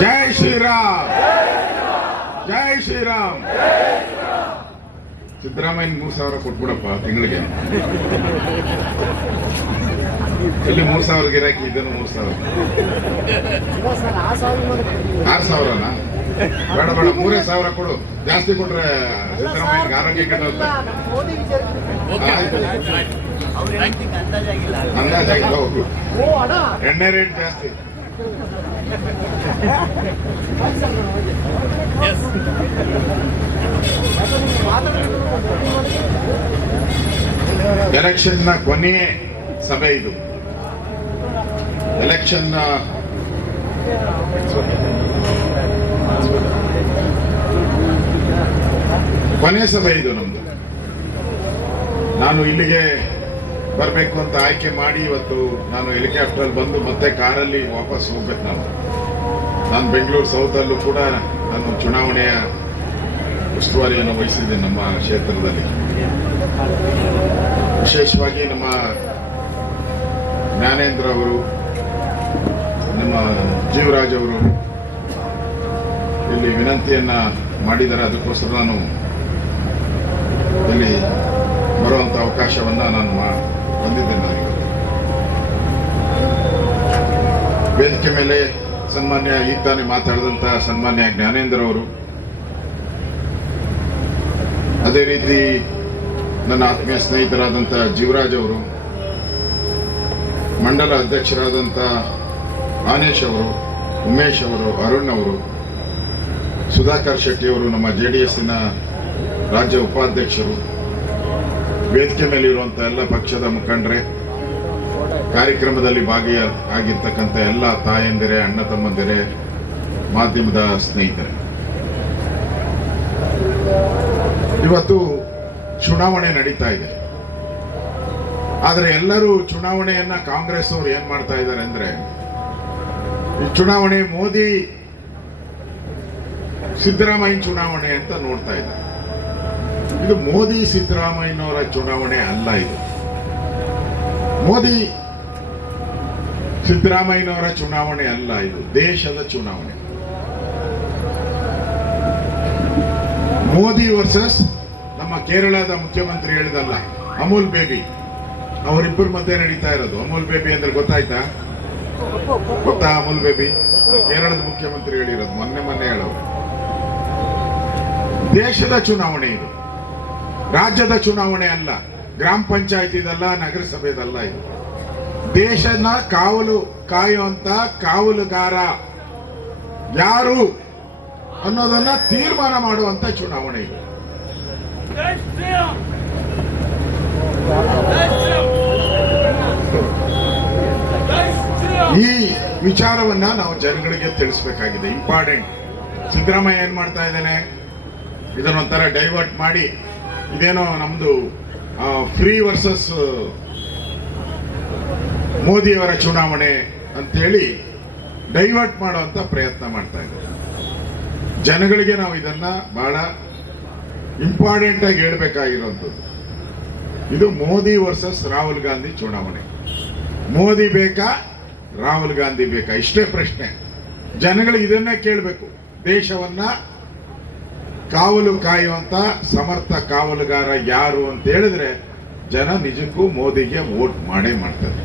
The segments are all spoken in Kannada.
ಜೈ ಶ್ರೀರಾಮ್, ಜೈ ಶ್ರೀರಾಮ್. ಸಿದ್ದರಾಮಯ್ಯ 3,000 ಕೊಟ್ಬಿಡಪ್ಪ ತಿಂಗಳಿಗೆ. ಇಲ್ಲಿ 3,000 ಗಿರಾಕಿ, ಇದನ್ನು 3,000. 6,000ನಾ? ಬೇಡ ಬೇಡ, 3,000 ಕೊಡು. ಜಾಸ್ತಿ ಕೊಟ್ರೆ ಸಿದ್ದರಾಮಯ್ಯಗೆ ಆರೋಗ್ಯ ಕೆಡುತ್ತೆ. ಅಂದಾಜಾಗಿಲ್ಲ, ಹೋಗು. ಎಣ್ಣೆ ರೇಟ್ ಜಾಸ್ತಿ. ಎಲೆಕ್ಷನ್ ನ ಕೊನೆಯ ಸಭೆ ಇದು. ಎಲೆಕ್ಷನ್ ಕೊನೆಯ ಸಭೆ ಇದು ನಮ್ದು. ನಾನು ಇಲ್ಲಿಗೆ ಬರಬೇಕು ಅಂತ ಆಯ್ಕೆ ಮಾಡಿ ಇವತ್ತು ನಾನು ಹೆಲಿಕಾಪ್ಟರ್ ಬಂದು ಮತ್ತೆ ಕಾರಲ್ಲಿ ವಾಪಸ್ ಹೋಗ್ಬೇಕು. ನಾನು ಬೆಂಗಳೂರು ಸೌತ್ ಅಲ್ಲೂ ಕೂಡ ನಾನು ಚುನಾವಣೆಯ ಉಸ್ತುವಾರಿಯನ್ನು ವಹಿಸಿದ್ದೇನೆ ನಮ್ಮ ಕ್ಷೇತ್ರದಲ್ಲಿ. ವಿಶೇಷವಾಗಿ ನಮ್ಮ ಜ್ಞಾನೇಂದ್ರ ಅವರು, ನಮ್ಮ ಜೀವರಾಜ್ ಅವರು ಇಲ್ಲಿ ವಿನಂತಿಯನ್ನ ಮಾಡಿದ್ದಾರೆ. ಅದಕ್ಕೋಸ್ಕರ ನಾನು ಇಲ್ಲಿ ಬರುವಂತ ಅವಕಾಶವನ್ನ ನಾನು ಹೊಂದಿದ್ದೇನೆ. ನಾನು ವೇದಿಕೆ ಮೇಲೆ ಸನ್ಮಾನ್ಯ ಈಗ ತಾನೇ ಮಾತಾಡಿದಂತ ಸನ್ಮಾನ್ಯ ಜ್ಞಾನೇಂದ್ರ ಅವರು, ಅದೇ ರೀತಿ ನನ್ನ ಆತ್ಮೀಯ ಸ್ನೇಹಿತರಾದಂಥ ಜೀವರಾಜ್ ಅವರು, ಮಂಡಲ ಅಧ್ಯಕ್ಷರಾದಂಥ ಆನೇಶ್ ಅವರು, ಉಮೇಶ್ ಅವರು, ಅರುಣ್ ಅವರು, ಸುಧಾಕರ್ ಶೆಟ್ಟಿ ಅವರು, ನಮ್ಮ JDSನ ರಾಜ್ಯ ಉಪಾಧ್ಯಕ್ಷರು, ವೇದಿಕೆ ಮೇಲಿರುವಂಥ ಎಲ್ಲ ಪಕ್ಷದ ಮುಖಂಡರೇ, ಕಾರ್ಯಕ್ರಮದಲ್ಲಿ ಭಾಗಿಯಾಗಿರ್ತಕ್ಕಂಥ ಎಲ್ಲ ತಾಯಂದಿರೇ, ಅಣ್ಣ ತಮ್ಮಂದಿರೇ, ಮಾಧ್ಯಮದ ಸ್ನೇಹಿತರೆ, ಇವತ್ತು ಚುನಾವಣೆ ನಡೀತಾ ಇದೆ. ಆದರೆ ಎಲ್ಲರೂ ಚುನಾವಣೆಯನ್ನ ಕಾಂಗ್ರೆಸ್ ಅವರು ಏನ್ ಮಾಡ್ತಾ ಇದ್ದಾರೆ ಅಂದ್ರೆ, ಈ ಚುನಾವಣೆ ಮೋದಿ ಸಿದ್ದರಾಮಯ್ಯ ಚುನಾವಣೆ ಅಂತ ನೋಡ್ತಾ ಇದ್ದಾರೆ. ಇದು ಮೋದಿ ಸಿದ್ದರಾಮಯ್ಯನವರ ಚುನಾವಣೆ ಅಲ್ಲ. ಇದು ಮೋದಿ ಸಿದ್ದರಾಮಯ್ಯನವರ ಚುನಾವಣೆ ಅಲ್ಲ, ಇದು ದೇಶದ ಚುನಾವಣೆ. ಮೋದಿ ವರ್ಸಸ್ ನಮ್ಮ ಕೇರಳದ ಮುಖ್ಯಮಂತ್ರಿ ಹೇಳಿದಲ್ಲ, ಅಮೂಲ್ ಬೇಬಿ, ಅವರಿಬ್ಬರ ಮಧ್ಯೆ ನಡೀತಾ ಇರೋದು. ಅಮೂಲ್ ಬೇಬಿ ಅಂದ್ರೆ ಗೊತ್ತಾಯ್ತಾ? ಗೊತ್ತಾ ಅಮೂಲ್ ಬೇಬಿ? ಕೇರಳದ ಮುಖ್ಯಮಂತ್ರಿ ಹೇಳಿರೋದು, ಮೊನ್ನೆ ಹೇಳೋರು. ದೇಶದ ಚುನಾವಣೆ ಇದು, ರಾಜ್ಯದ ಚುನಾವಣೆ ಅಲ್ಲ, ಗ್ರಾಮ ಪಂಚಾಯತಿದಲ್ಲ, ನಗರಸಭೆದಲ್ಲ. ಇದು ದೇಶನ ಕಾಯುವಂತ ಕಾವಲುಗಾರ ಯಾರು ಅನ್ನೋದನ್ನ ತೀರ್ಮಾನ ಮಾಡುವಂತ ಚುನಾವಣೆ ಇದು. ಈ ವಿಚಾರವನ್ನ ನಾವು ಜನಗಳಿಗೆ ತಿಳಿಸಬೇಕಾಗಿದೆ, ಇಂಪಾರ್ಟೆಂಟ್. ಸಿದ್ದರಾಮಯ್ಯ ಏನ್ ಮಾಡ್ತಾ ಇದ್ದಾನೆ, ಇದನ್ನೊಂಥರ ಡೈವರ್ಟ್ ಮಾಡಿ, ಇದೇನೋ ನಮ್ದು ಫ್ರೀ ವರ್ಸಸ್ ಮೋದಿಯವರ ಚುನಾವಣೆ ಅಂತೇಳಿ ಡೈವರ್ಟ್ ಮಾಡುವಂತ ಪ್ರಯತ್ನ ಮಾಡ್ತಾ ಇದ್ದಾರೆ. ಜನಗಳಿಗೆ ನಾವು ಇದನ್ನ ಬಹಳ ಇಂಪಾರ್ಟೆಂಟ್ ಆಗಿ ಹೇಳ್ಬೇಕಾಗಿರುವಂಥದ್ದು. ಇದು ಮೋದಿ ವರ್ಸಸ್ ರಾಹುಲ್ ಗಾಂಧಿ ಚುನಾವಣೆ. ಮೋದಿ ಬೇಕಾ, ರಾಹುಲ್ ಗಾಂಧಿ ಬೇಕಾ? ಇಷ್ಟೇ ಪ್ರಶ್ನೆ. ಜನಗಳಿಗೆ ಇದನ್ನೇ ಕೇಳಬೇಕು. ದೇಶವನ್ನ ಕಾವಲು ಕಾಯುವಂತ ಸಮರ್ಥ ಕಾವಲುಗಾರ ಯಾರು ಅಂತ ಹೇಳಿದ್ರೆ ಜನ ನಿಜಕ್ಕೂ ಮೋದಿಗೆ ವೋಟ್ ಮಾಡೇ ಮಾಡ್ತಾರೆ.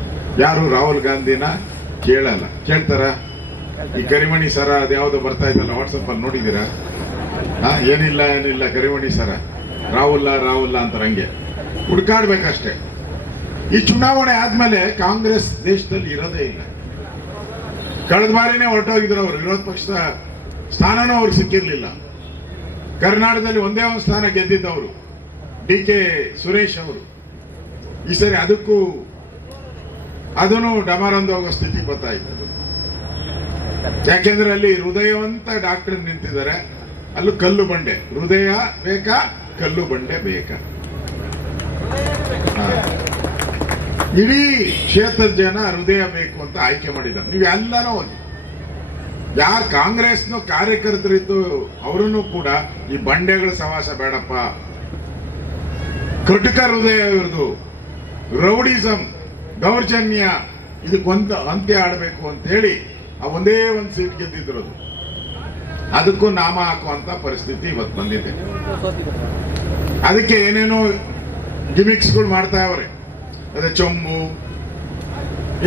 ಯಾರು ರಾಹುಲ್ ಗಾಂಧಿನ ಕೇಳಲ್ಲ. ಕೇಳ್ತಾರ? ಈ ಕರಿಮಣಿ ಸರ ಅದ್ಯಾವುದು ಬರ್ತಾ ಇದ್ದಲ್ಲ ವಾಟ್ಸಪ್ ಅಲ್ಲಿ, ನೋಡಿದ್ದೀರಾ? ಏನಿಲ್ಲ ಕರಿಮಣಿ ಸರ, ರಾಹುಲ್ಲ ಅಂತಾರೆ. ಹಂಗೆ ಹುಡ್ಕಾಡ್ಬೇಕಷ್ಟೇ. ಈ ಚುನಾವಣೆ ಆದ್ಮೇಲೆ ಕಾಂಗ್ರೆಸ್ ದೇಶದಲ್ಲಿ ಇರೋದೇ ಇಲ್ಲ. ಕಳೆದ ಬಾರಿನೇ ಹೊರಟೋಗಿದ್ರು ಅವರು. ವಿರೋಧ ಪಕ್ಷದ ಸ್ಥಾನನೂ ಅವ್ರಿಗೆ ಸಿಕ್ಕಿರ್ಲಿಲ್ಲ. ಕರ್ನಾಟಕದಲ್ಲಿ ಒಂದೇ ಒಂದು ಸ್ಥಾನ ಗೆದ್ದಿದ್ದವರು DK ಸುರೇಶ್ ಅವರು. ಈ ಸರಿ ಅದನ್ನು ಡಮಾರಂದು ಹೋಗೋ ಸ್ಥಿತಿ ಬರ್ತಾಯಿತ್ತು. ಯಾಕೆಂದ್ರೆ ಅಲ್ಲಿ ಹೃದಯವಂತ ಡಾಕ್ಟರ್ ನಿಂತಿದ್ದಾರೆ, ಅಲ್ಲೂ ಕಲ್ಲು ಬಂಡೆ. ಹೃದಯ ಬೇಕಾ, ಕಲ್ಲು ಬಂಡೆ ಬೇಕಾ? ಇಡೀ ಕ್ಷೇತ್ರದ ಜನ ಹೃದಯ ಬೇಕು ಅಂತ ಆಯ್ಕೆ ಮಾಡಿದ್ದಾರೆ. ನೀವು ಎಲ್ಲರೂ ಹೋಗಿ, ಯಾರು ಕಾಂಗ್ರೆಸ್ನ ಕಾರ್ಯಕರ್ತರಿದ್ದು ಅವರನ್ನು ಕೂಡ ಈ ಬಂಡೆಗಳ ಸವಾಸ ಬೇಡಪ್ಪ, ಕಟುಕ ಹೃದಯ ಇವ್ರದು, ರೌಡಿಸಂ, ದೌರ್ಜನ್ಯ, ಇದಕ್ಕೊಂದು ಅಂತ್ಯ ಆಡಬೇಕು ಅಂತ ಹೇಳಿ ಆ ಒಂದೇ ಒಂದು ಸೀಟ್ ಗೆದ್ದಿದ್ರು. ಅದಕ್ಕೂ ನಾಮ ಹಾಕುವಂತ ಪರಿಸ್ಥಿತಿ ಇವತ್ತು ಬಂದಿದೆ. ಅದಕ್ಕೆ ಏನೇನೋ ಗಿಮಿಕ್ಸ್ಗಳು ಮಾಡ್ತಾ ಅವ್ರೆ, ಅದೇ ಚೊಂಬು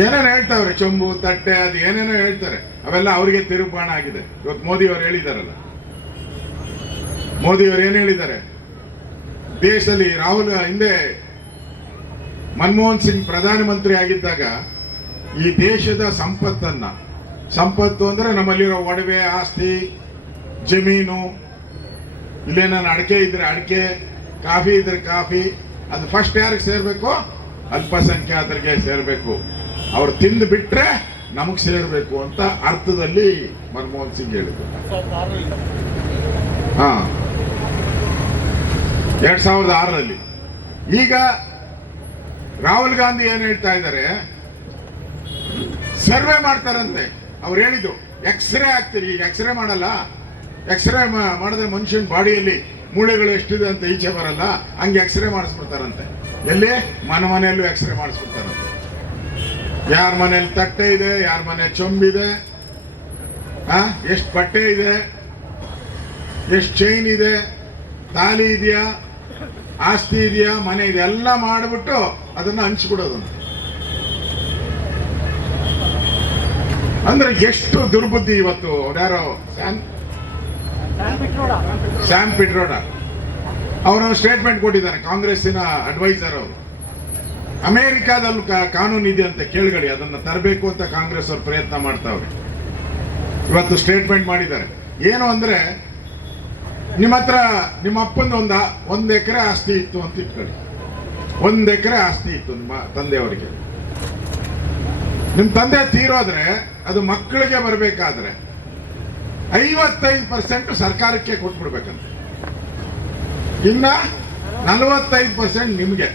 ಏನೇನೋ ಹೇಳ್ತಾವ್ರೆ, ಚೊಂಬು ತಟ್ಟೆ ಅದು ಏನೇನೋ ಹೇಳ್ತಾರೆ. ಅವೆಲ್ಲ ಅವರಿಗೆ ತಿರುಗುಬಾಣ ಆಗಿದೆ. ಇವತ್ತು ಮೋದಿ ಅವರು ಹೇಳಿದಾರಲ್ಲ, ಮೋದಿ ಅವರು ಏನ್ ಹೇಳಿದ್ದಾರೆ, ದೇಶದಲ್ಲಿ ರಾಹುಲ್ ಹಿಂದೆ ಮನಮೋಹನ್ ಸಿಂಗ್ ಪ್ರಧಾನಮಂತ್ರಿ ಆಗಿದ್ದಾಗ ಈ ದೇಶದ ಸಂಪತ್ತು ಅಂದ್ರೆ ನಮ್ಮಲ್ಲಿರೋ ಒಡವೆ, ಆಸ್ತಿ, ಜಮೀನು, ಇಲ್ಲೇನ ಅಡಿಕೆ ಇದ್ರೆ ಅಡಿಕೆ, ಕಾಫಿ ಇದ್ರೆ ಕಾಫಿ, ಅದು ಫಸ್ಟ್ ಯಾರಿಗೆ ಸೇರ್ಬೇಕು? ಅಲ್ಪಸಂಖ್ಯಾತರಿಗೆ ಸೇರ್ಬೇಕು. ಅವ್ರು ತಿಂದು ಬಿಟ್ರೆ ನಮಗ್ ಸೇರ್ಬೇಕು ಅಂತ ಅರ್ಥದಲ್ಲಿ ಮನಮೋಹನ್ ಸಿಂಗ್ ಹೇಳಿದ್ರು. 2006ರಲ್ಲಿ. ಈಗ ರಾಹುಲ್ ಗಾಂಧಿ ಏನ್ ಹೇಳ್ತಾ ಇದ್ದಾರೆ, ಸರ್ವೆ ಮಾಡ್ತಾರಂತೆ. ಅವ್ರು ಹೇಳಿದ್ದು ಎಕ್ಸ್ರೇ ಆಗ್ತೀರಿ, ಈಗ ಎಕ್ಸ್ರೇ ಮಾಡಲ್ಲ, ಎಕ್ಸ್ರೇ ಮಾಡಿದ್ರೆ ಮನುಷ್ಯನ ಬಾಡಿಯಲ್ಲಿ ಮೂಳೆಗಳು ಎಷ್ಟಿದೆ ಅಂತ ಈಚೆ ಬರಲ್ಲ, ಹಂಗೆ ಎಕ್ಸ್ರೇ ಮಾಡಿಸ್ಬಿಡ್ತಾರಂತೆ. ಎಲ್ಲಿ? ಮನೆಯಲ್ಲೂ ಎಕ್ಸ್ರೇ ಮಾಡಿಸ್ಬಿಡ್ತಾರಂತೆ. ಯಾರ ಮನೇಲಿ ತಟ್ಟೆ ಇದೆ, ಯಾರ ಮನೆ ಚೊಂಬಿದೆ, ಎಷ್ಟು ಬಟ್ಟೆ ಇದೆ, ಎಷ್ಟು ಚೈನ್ ಇದೆ, ತಾಲಿ ಇದೆಯಾ, ಆಸ್ತಿ ಇದೆಯಾ, ಮನೆ ಇದೆ, ಎಲ್ಲ ಮಾಡಿಬಿಟ್ಟು ಅದನ್ನ ಹಂಚ್ಬಿಡೋದು. ಅಂದ್ರೆ ಎಷ್ಟು ದುರ್ಬುದ್ಧಿ ಇವತ್ತು. ಯಾರೋ ಸ್ಯಾಮ್ ಪಿಟ್ರೋಡ ಅವರು ಸ್ಟೇಟ್ಮೆಂಟ್ ಕೊಟ್ಟಿದ್ದಾರೆ, ಕಾಂಗ್ರೆಸ್ಸಿನ ಅಡ್ವೈಸರ್ ಅವರು. ಅಮೆರಿಕಾದಲ್ಲಿ ಕಾನೂನು ಇದೆ ಅಂತ ಕೇಳ್ಗಡಿ, ಅದನ್ನ ತರಬೇಕು ಅಂತ ಕಾಂಗ್ರೆಸ್ ಅವರು ಪ್ರಯತ್ನ ಮಾಡ್ತಾವ್ರೆ. ಇವತ್ತು ಸ್ಟೇಟ್ಮೆಂಟ್ ಮಾಡಿದ್ದಾರೆ. ಏನು ಅಂದ್ರೆ, ನಿಮ್ಮ ಹತ್ರ ನಿಮ್ಮ ಅಪ್ಪಂದು ಒಂದ್ ಎಕರೆ ಆಸ್ತಿ ಇತ್ತು ಅಂತ ಇಟ್ಕೊಳ್ಳಿ. 1 ಎಕರೆ ಆಸ್ತಿ ಇತ್ತು ನಿಮ್ಮ ತಂದೆಯವರಿಗೆ. ನಿಮ್ ತಂದೆ ತೀರೋದ್ರೆ ಅದು ಮಕ್ಕಳಿಗೆ ಬರಬೇಕಾದ್ರೆ 55% ಸರ್ಕಾರಕ್ಕೆ ಕೊಟ್ಬಿಡ್ಬೇಕಂತ. ಇನ್ನ 45% ನಿಮ್ಗೆ.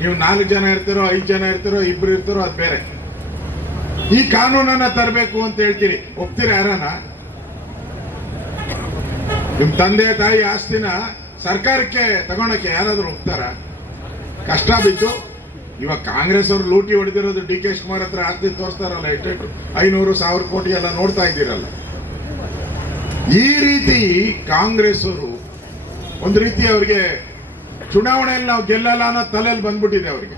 ನೀವು 4 ಜನ ಇರ್ತೀರೋ, 5 ಜನ ಇರ್ತೀರೋ, 2 ಇರ್ತೀರೋ, ಅದು ಬೇರೆ. ಈ ಕಾನೂನನ್ನ ತರಬೇಕು ಅಂತ ಹೇಳ್ತೀರಿ, ಒಪ್ತೀರಾ ಯಾರನ? ನಿಮ್ ತಂದೆ ತಾಯಿ ಆಸ್ತಿನ ಸರ್ಕಾರಕ್ಕೆ ತಗೊಳಕ್ಕೆ ಯಾರಾದ್ರೂ ಒಪ್ತಾರ? ಕಷ್ಟ ಬಿದ್ದು ಇವಾಗ ಕಾಂಗ್ರೆಸ್ ಅವರು ಲೂಟಿ ಹೊಡೆದಿರೋದು ಡಿ ಕೆ ಶಿವಕುಮಾರ್ ಹತ್ರ ಆಸ್ತಿ ತೋರಿಸ್ತಾರಲ್ಲ, ಎಷ್ಟು 500,000 ಕೋಟಿ ಎಲ್ಲ ನೋಡ್ತಾ ಇದ್ದೀರಲ್ಲ. ಈ ರೀತಿ ಕಾಂಗ್ರೆಸ್ ಅವರು ಒಂದು ರೀತಿ ಅವ್ರಿಗೆ ಚುನಾವಣೆಯಲ್ಲಿ ನಾವು ಗೆಲ್ಲಲ್ಲ ಅನ್ನೋ ತಲೆಯಲ್ಲಿ ಬಂದ್ಬಿಟ್ಟಿದೆ ಅವರಿಗೆ.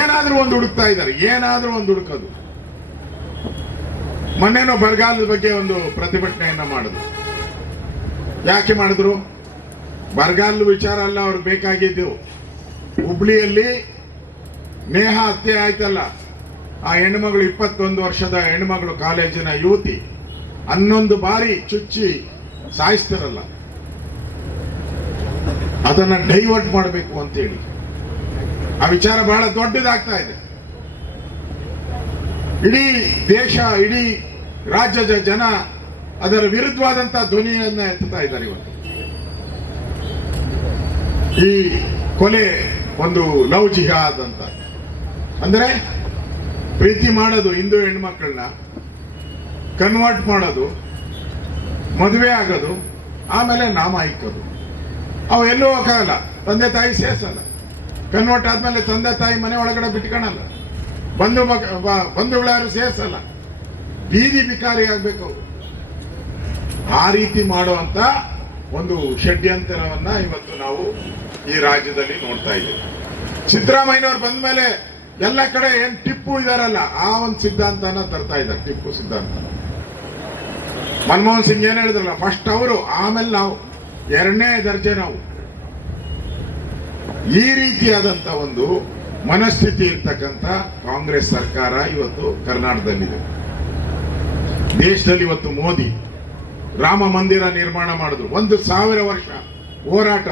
ಏನಾದ್ರೂ ಒಂದು ಹುಡುಕ್ತಾ ಇದ್ದಾರೆ, ಏನಾದ್ರೂ ಒಂದು ಹುಡುಕೋದು. ಮೊನ್ನೆನೋ ಬರಗಾಲದ ಬಗ್ಗೆ ಒಂದು ಪ್ರತಿಭಟನೆಯನ್ನ ಮಾಡಿದ್ರು. ಯಾಕೆ ಮಾಡಿದ್ರು? ಬರಗಾಲದ ವಿಚಾರ ಅಲ್ಲ ಅವ್ರಿಗೆ ಬೇಕಾಗಿದ್ದು. ಹುಬ್ಳಿಯಲ್ಲಿ ನೇಹ ಹತ್ಯೆ ಆಯ್ತಲ್ಲ, ಆ ಹೆಣ್ಣುಮಗಳು 21 ವರ್ಷದ ಹೆಣ್ಣುಮಗಳು, ಕಾಲೇಜಿನ ಯುವತಿ, 11 ಬಾರಿ ಚುಚ್ಚಿ ಸಾಯಿಸ್ತಾರಲ್ಲ, ಅದನ್ನ ಡೈವರ್ಟ್ ಮಾಡಬೇಕು ಅಂತೇಳಿ ಆ ವಿಚಾರ ಬಹಳ ದೊಡ್ಡದಾಗ್ತಾ ಇದೆ. ಇಡೀ ದೇಶ, ಇಡೀ ರಾಜ್ಯದ ಜನ ಅದರ ವಿರುದ್ಧವಾದಂತಹ ಧ್ವನಿಯನ್ನ ಎತ್ತುತ್ತಾ ಇದ್ದಾರೆ. ಇವತ್ತು ಈ ಕೊಲೆ ಒಂದು ಲವ್ ಜಿಹಾದ್ ಅಂತ, ಅಂದ್ರೆ ಪ್ರೀತಿ ಮಾಡೋದು ಹಿಂದೂ ಹೆಣ್ಮಕ್ಳನ್ನ, ಕನ್ವರ್ಟ್ ಮಾಡೋದು, ಮದುವೆ ಆಗೋದು, ಆಮೇಲೆ ನಾಮ ಇಕ್ಕೋದು. ಅವು ಎಲ್ಲೂ ಹೋಗಲ್ಲ, ತಂದೆ ತಾಯಿ ಸೇರ್ಸಲ್ಲ. ಕನ್ವರ್ಟ್ ಆದ್ಮೇಲೆ ತಂದೆ ತಾಯಿ ಮನೆ ಒಳಗಡೆ ಬಿಟ್ಕೊಳಲ್ಲ, ಬಂಧುಗಳಾರು ಸೇರ್ಸಲ್ಲ, ಬೀದಿ ಬಿಕಾರಿ ಆಗ್ಬೇಕು. ಆ ರೀತಿ ಮಾಡುವಂತ ಒಂದು ಷಡ್ಯಂತರವನ್ನ ಇವತ್ತು ನಾವು ಈ ರಾಜ್ಯದಲ್ಲಿ ನೋಡ್ತಾ ಇದ್ದೀವಿ. ಸಿದ್ದರಾಮಯ್ಯನವ್ರು ಬಂದ ಮೇಲೆ ಎಲ್ಲ ಕಡೆ ಏನ್ ಟಿಪ್ಪು ಇದಾರಲ್ಲ, ಆ ಒಂದು ಸಿದ್ಧಾಂತನ ತರ್ತಾ ಇದ್ದಾರೆ, ಟಿಪ್ಪು ಸಿದ್ಧಾಂತ. ಮನಮೋಹನ್ ಸಿಂಗ್ ಏನ್ ಹೇಳಿದ್ರಲ್ಲ, ಫಸ್ಟ್ ಅವರು, ಆಮೇಲೆ ನಾವು, 2ನೇ ದರ್ಜೆ ನಾವು. ಈ ರೀತಿಯಾದಂತ ಒಂದು ಮನಸ್ಥಿತಿ ಇರ್ತಕ್ಕಂಥ ಕಾಂಗ್ರೆಸ್ ಸರ್ಕಾರ ಇವತ್ತು ಕರ್ನಾಟಕದಲ್ಲಿದೆ. ದೇಶದಲ್ಲಿ ಇವತ್ತು ಮೋದಿ ರಾಮ ಮಂದಿರ ನಿರ್ಮಾಣ ಮಾಡಿದ್ರು. 1,000 ವರ್ಷ ಹೋರಾಟ,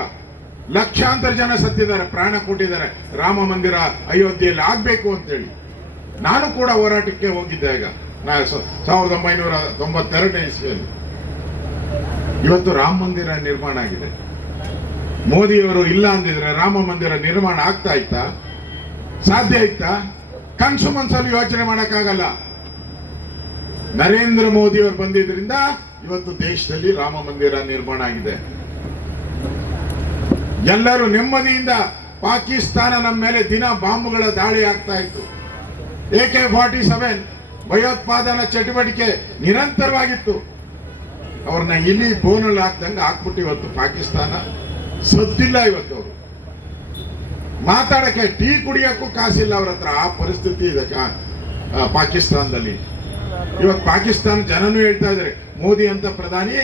ಲಕ್ಷಾಂತರ ಜನ ಸತ್ತಿದ್ದಾರೆ, ಪ್ರಾಣ ಕೊಟ್ಟಿದ್ದಾರೆ ರಾಮ ಮಂದಿರ ಅಯೋಧ್ಯೆಯಲ್ಲಿ ಆಗ್ಬೇಕು ಅಂತೇಳಿ. ನಾನು ಕೂಡ ಹೋರಾಟಕ್ಕೆ ಹೋಗಿದ್ದೆ ಆಗ 1992ನೇ ಇಸ್ವಿಯಲ್ಲಿ. ಇವತ್ತು ರಾಮ ಮಂದಿರ ನಿರ್ಮಾಣ ಆಗಿದೆ. ಮೋದಿಯವರು ಇಲ್ಲ ಅಂದಿದ್ರೆ ರಾಮ ಮಂದಿರ ನಿರ್ಮಾಣ ಆಗ್ತಾ ಇತ್ತಾ? ಸಾಧ್ಯ ಇತ್ತಾ? ಕನ್ಸು ಮನ್ಸಲ್ಲಿ ಯೋಚನೆ ಮಾಡಕ್ಕಾಗಲ್ಲ. ನರೇಂದ್ರ ಮೋದಿ ಅವರು ಬಂದಿದ್ರಿಂದ ಇವತ್ತು ದೇಶದಲ್ಲಿ ರಾಮ ಮಂದಿರ ನಿರ್ಮಾಣ ಆಗಿದೆ. ಎಲ್ಲರೂ ನೆಮ್ಮದಿಯಿಂದ, ಪಾಕಿಸ್ತಾನ ನಮ್ಮ ಮೇಲೆ ದಿನ ಬಾಂಬ್ಗಳ ದಾಳಿ ಆಗ್ತಾ ಇತ್ತು. AK-47 ಭಯೋತ್ಪಾದನಾ ಚಟುವಟಿಕೆ ನಿರಂತರವಾಗಿತ್ತು. ಅವ್ರನ್ನ ಇಲಿ ಬೋನಲ್ಲಿ ಹಾಕ್ದಂಗೆ ಹಾಕ್ಬಿಟ್ಟು ಇವತ್ತು ಪಾಕಿಸ್ತಾನ ಸದ್ದಿಲ್ಲ. ಇವತ್ತು ಅವರು ಮಾತಾಡಕ್ಕೆ ಟೀ ಕುಡಿಯೋಕ್ಕೂ ಕಾಸಿಲ್ಲ ಅವ್ರ ಹತ್ರ. ಆ ಪರಿಸ್ಥಿತಿ ಇದೆ ಪಾಕಿಸ್ತಾನದಲ್ಲಿ. ಇವತ್ತು ಪಾಕಿಸ್ತಾನ ಜನನೂ ಹೇಳ್ತಾ ಇದ್ದಾರೆ ಮೋದಿ ಅಂತ ಪ್ರಧಾನಿ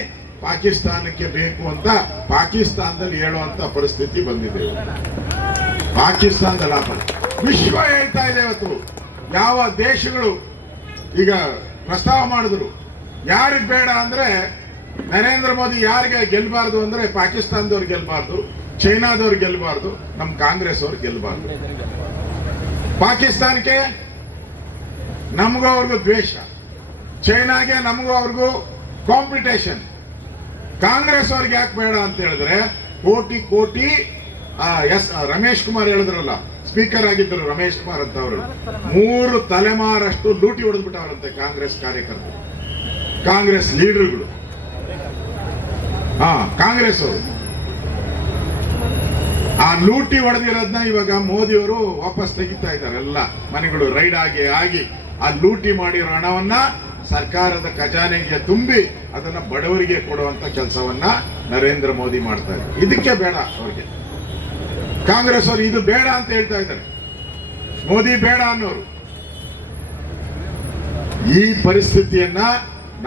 ಪಾಕಿಸ್ತಾನಕ್ಕೆ ಬೇಕು ಅಂತ ಪಾಕಿಸ್ತಾನದಲ್ಲಿ ಹೇಳುವಂತ ಪರಿಸ್ಥಿತಿ ಬಂದಿದೆ. ಪಾಕಿಸ್ತಾನದಲ್ಲಿ ವಿಶ್ವ ಹೇಳ್ತಾ ಇದೆ ಇವತ್ತು. ಯಾವ ದೇಶಗಳು ಈಗ ಪ್ರಸ್ತಾವ ಮಾಡಿದ್ರು ಯಾರಿಗೆ ಬೇಡ ಅಂದ್ರೆ ನರೇಂದ್ರ ಮೋದಿ ಯಾರಿಗೆ ಗೆಲ್ಬಾರ್ದು ಅಂದ್ರೆ ಪಾಕಿಸ್ತಾನದವ್ರು ಗೆಲ್ಬಾರ್ದು, ಚೈನಾದವ್ರು ಗೆಲ್ಬಾರ್ದು, ನಮ್ ಕಾಂಗ್ರೆಸ್ ಅವ್ರು ಗೆಲ್ಬಾರ್ದು. ಪಾಕಿಸ್ತಾನಕ್ಕೆ ನಮಗೂ ಅವ್ರಿಗೂ ದ್ವೇಷ, ಚೈನಾಗೆ ನಮಗೂ ಅವ್ರಿಗೂ ಕಾಂಪಿಟೇಷನ್. ಕಾಂಗ್ರೆಸ್ ಅವ್ರಿಗೆ ಯಾಕೆ ಬೇಡ ಅಂತ ಹೇಳಿದ್ರೆ ಕೋಟಿ ಕೋಟಿ ರಮೇಶ್ ಕುಮಾರ್ ಹೇಳಿದ್ರಲ್ಲ, ಸ್ಪೀಕರ್ ಆಗಿದ್ದರು ರಮೇಶ್ ಕುಮಾರ್ ಅಂತ ಅವರು 3 ತಲೆಮಾರಷ್ಟು ಲೂಟಿ ಹೊಡೆದ್ಬಿಟ್ಟವರಂತೆ ಕಾಂಗ್ರೆಸ್ ಕಾರ್ಯಕರ್ತರು, ಕಾಂಗ್ರೆಸ್ ಲೀಡರ್ಗಳು. ಕಾಂಗ್ರೆಸ್ ಅವರು ಆ ಲೂಟಿ ಹೊಡೆದಿರೋದನ್ನ ಇವಾಗ ಮೋದಿಯವರು ವಾಪಸ್ ತೆಗಿತಾ ಇದ್ದಾರೆ. ಎಲ್ಲ ಮನೆಗಳು ರೈಡ್ ಆಗಿ ಆ ಲೂಟಿ ಮಾಡಿರೋ ಹಣವನ್ನ ಸರ್ಕಾರದ ಖಜಾನೆಗೆ ತುಂಬಿ ಅದನ್ನ ಬಡವರಿಗೆ ಕೊಡುವಂತ ಕೆಲಸವನ್ನ ನರೇಂದ್ರ ಮೋದಿ ಮಾಡ್ತಾ ಇದ್ದಾರೆ. ಇದಕ್ಕೆ ಬೇಡ ಅವ್ರಿಗೆ. ಕಾಂಗ್ರೆಸ್ ಅವರು ಇದು ಬೇಡ ಅಂತ ಹೇಳ್ತಾ ಇದ್ದಾರೆ, ಮೋದಿ ಬೇಡ ಅನ್ನೋರು. ಈ ಪರಿಸ್ಥಿತಿಯನ್ನ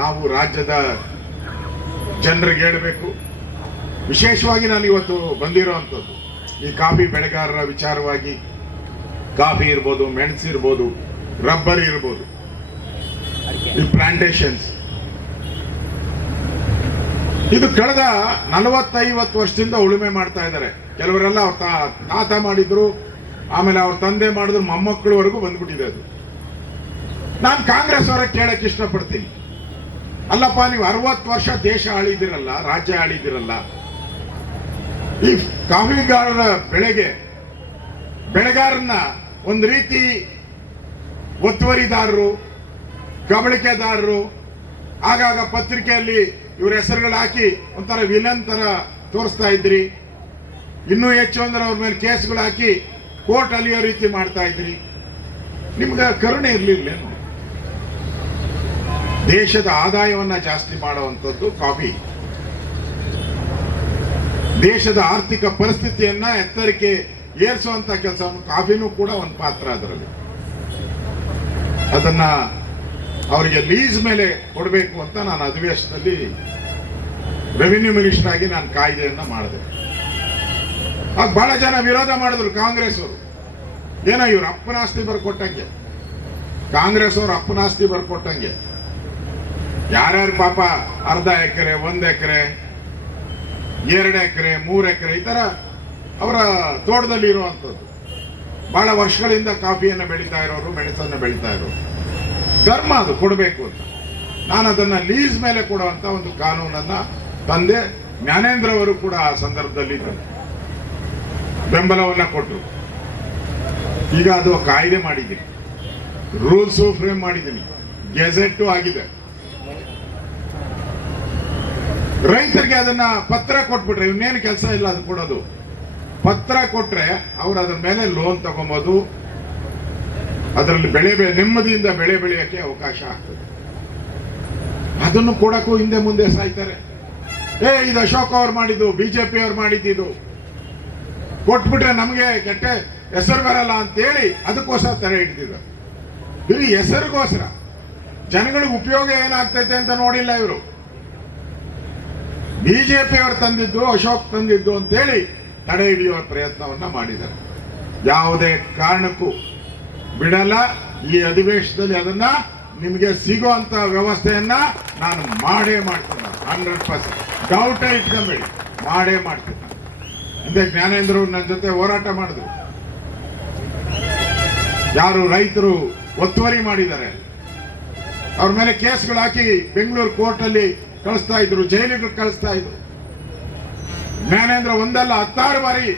ನಾವು ರಾಜ್ಯದ ಜನರಿಗೆ ಹೇಳಬೇಕು. ವಿಶೇಷವಾಗಿ ನಾನು ಇವತ್ತು ಬಂದಿರೋವಂಥದ್ದು ಈ ಕಾಫಿ ಬೆಳೆಗಾರರ ವಿಚಾರವಾಗಿ. ಕಾಫಿ ಇರ್ಬೋದು, ಮೆಣಸು ಇರ್ಬೋದು, ರಬ್ಬರ್ ಇರ್ಬೋದು, ಈ ಪ್ಲಾಂಟೇಶನ್ಸ್ ಇದು ಕಳೆದ 40-50 ವರ್ಷದಿಂದ ಉಳುಮೆ ಮಾಡ್ತಾ ಇದ್ದಾರೆ. ಕೆಲವರೆಲ್ಲ ಅವ್ರ ತಾತ ಮಾಡಿದ್ರು, ಆಮೇಲೆ ಅವ್ರ ತಂದೆ ಮಾಡಿದ್ರು, ಮೊಮ್ಮಕ್ಕಳವರೆಗೂ ಬಂದ್ಬಿಟ್ಟಿದೆ ಅದು. ನಾನು ಕಾಂಗ್ರೆಸ್ ಅವರ ಕೇಳಕ್ಕೆ ಇಷ್ಟಪಡ್ತೀನಿ, ಅಲ್ಲಪ್ಪ ನೀವು 60 ವರ್ಷ ದೇಶ ಆಳಿದಿರಲ್ಲ, ರಾಜ್ಯ ಆಳಿದಿರಲ್ಲ, ಈ ಕಾಫಿಗಾರರ ಬೆಳೆಗಾರನ್ನ ಒಂದು ರೀತಿ ಒತ್ತುವರಿದಾರರು, ಕಬಳಿಕೆದಾರರು, ಆಗಾಗ ಪತ್ರಿಕೆಯಲ್ಲಿ ಇವ್ರ ಹೆಸರುಗಳು ಹಾಕಿ ಒಂಥರ ವಿಲನ್ ತರ ತೋರಿಸ್ತಾ ಇದ್ರಿ. ಇನ್ನೂ ಹೆಚ್ಚು ಅಂದ್ರೆ ಅವ್ರ ಮೇಲೆ ಕೇಸ್ಗಳು ಹಾಕಿ ಕೋರ್ಟ್ ಅಲಿಯೋ ರೀತಿ ಮಾಡ್ತಾ ಇದ್ರಿ. ನಿಮ್ಗೆ ಕರುಣೆ ಇರ್ಲಿಲ್ಲೇನು? ದೇಶದ ಆದಾಯವನ್ನ ಜಾಸ್ತಿ ಮಾಡುವಂಥದ್ದು ಕಾಫಿ, ದೇಶದ ಆರ್ಥಿಕ ಪರಿಸ್ಥಿತಿಯನ್ನ ಎತ್ತರಕ್ಕೆ ಏರಿಸುವಂತ ಕೆಲಸವನ್ನು ಕಾಫಿನೂ ಕೂಡ ಒಂದು ಪಾತ್ರ. ಅದರಲ್ಲಿ ಅದನ್ನ ಅವರಿಗೆ ಲೀಸ್ ಮೇಲೆ ಕೊಡಬೇಕು ಅಂತ ನಾನು ಅಧಿವೇಶನದಲ್ಲಿ ರೆವಿನ್ಯೂ ಮಿನಿಸ್ಟರ್ ಆಗಿ ನಾನು ಕಾಯ್ದೆಯನ್ನ ಮಾಡಿದೆ. ಆಗ ಬಹಳ ಜನ ವಿರೋಧ ಮಾಡಿದ್ರು ಕಾಂಗ್ರೆಸ್ ಅವರು. ಏನೋ ಇವ್ರು ಅಪ್ಪನಾಸ್ತಿ ಬರ್ಕೊಟ್ಟಂಗೆ, ಕಾಂಗ್ರೆಸ್ ಅವರು ಅಪ್ಪನಾಸ್ತಿ ಬರ್ಕೊಟ್ಟಂಗೆ. ಯಾರ್ಯಾರು ಪಾಪ ಅರ್ಧ ಎಕರೆ, 1 ಎಕರೆ, 2 ಎಕರೆ, 3 ಎಕರೆ ಈ ತರ ಅವರ ತೋಟದಲ್ಲಿ ಇರುವಂತದ್ದು, ಬಹಳ ವರ್ಷಗಳಿಂದ ಕಾಫಿಯನ್ನು ಬೆಳೀತಾ ಇರೋರು, ಮೆಣಸನ್ನು ಬೆಳೀತಾ ಇರೋರು, ಧರ್ಮ ಅದು ಕೊಡಬೇಕು ಅಂತ. ನಾನು ಅದನ್ನ ಲೀಸ್ ಮೇಲೆ ಕೊಡುವಂತ ಒಂದು ಕಾನೂನನ್ನ ತಂದೆ. ಜ್ಞಾನೇಂದ್ರ ಅವರು ಕೂಡ ಆ ಸಂದರ್ಭದಲ್ಲಿ ಬೆಂಬಲವನ್ನ ಕೊಟ್ಟರು. ಈಗ ಅದು ಕಾಯ್ದೆ ಮಾಡಿದ್ದೀನಿ, ರೂಲ್ಸ್ ಫ್ರೇಮ್ ಮಾಡಿದ್ದೀನಿ, ಗೆಜೆಟ್ ಆಗಿದೆ. ರೈತರಿಗೆ ಅದನ್ನ ಪತ್ರ ಕೊಟ್ಬಿಟ್ರೆ ಇನ್ನೇನು ಕೆಲಸ ಇಲ್ಲ, ಅದು ಕೊಡೋದು. ಪತ್ರ ಕೊಟ್ರೆ ಅವ್ರು ಅದ್ರ ಮೇಲೆ ಲೋನ್ ತಗೊಬೋದು, ಅದರಲ್ಲಿ ನೆಮ್ಮದಿಯಿಂದ ಬೆಳೆ ಬೆಳೆಯಕ್ಕೆ ಅವಕಾಶ ಆಗ್ತದೆ. ಅದನ್ನು ಕೊಡಕ್ಕೂ ಹಿಂದೆ ಮುಂದೆ ಸಾಯ್ತಾರೆ. ಇದು ಅಶೋಕ್ ಅವ್ರು ಮಾಡಿದ್ದು, ಬಿಜೆಪಿ ಅವ್ರು ಮಾಡಿದ್ದು, ಕೊಟ್ಬಿಟ್ರೆ ನಮಗೆ ಕೆಟ್ಟ ಹೆಸರು ಬರಲ್ಲ ಅಂತೇಳಿ ಅದಕ್ಕೋಸ್ಕರ ತಡೆ ಹಿಡಿದಿದ್ದಾರೆ. ಬರೀ ಹೆಸರಿಗೋಸ್ಕರ, ಜನಗಳಿಗೆ ಉಪಯೋಗ ಏನಾಗ್ತೈತೆ ಅಂತ ನೋಡಿಲ್ಲ ಇವರು. ಬಿಜೆಪಿ ಅವರು ತಂದಿದ್ದು, ಅಶೋಕ್ ತಂದಿದ್ದು ಅಂತೇಳಿ ತಡೆ ಹಿಡಿಯುವ ಪ್ರಯತ್ನವನ್ನ ಮಾಡಿದ್ದಾರೆ. ಯಾವುದೇ ಕಾರಣಕ್ಕೂ ಬಿಡಲ್ಲ. ಈ ಅಧಿವೇಶನದಲ್ಲಿ ಅದನ್ನ ನಿಮಗೆ ಸಿಗುವಂತ ವ್ಯವಸ್ಥೆಯನ್ನ ನಾನು ಮಾಡೇ ಮಾಡ್ತೀನಿ. 100% ಡೌಟೇ ಇಟ್ಕೊಂಬೇಡಿ, ಮಾಡೇ ಮಾಡ್ತೀನಿ. ಹಿಂದೆ ಜ್ಞಾನೇಂದ್ರ ನನ್ನ ಜೊತೆ ಹೋರಾಟ ಮಾಡಿದ್ರು. ಯಾರು ರೈತರು ಒತ್ತುವರಿ ಮಾಡಿದ್ದಾರೆ ಅವ್ರ ಮೇಲೆ ಕೇಸ್ಗಳು ಹಾಕಿ ಬೆಂಗಳೂರು ಕೋರ್ಟ್ ಅಲ್ಲಿ ಕಳಿಸ್ತಾ ಇದ್ರು, ಜೈಲಿಗೆ ಕಳಿಸ್ತಾ ಇದ್ರು. ಜ್ಞಾನೇಂದ್ರ ಒಂದಲ್ಲ 16 ಬಾರಿ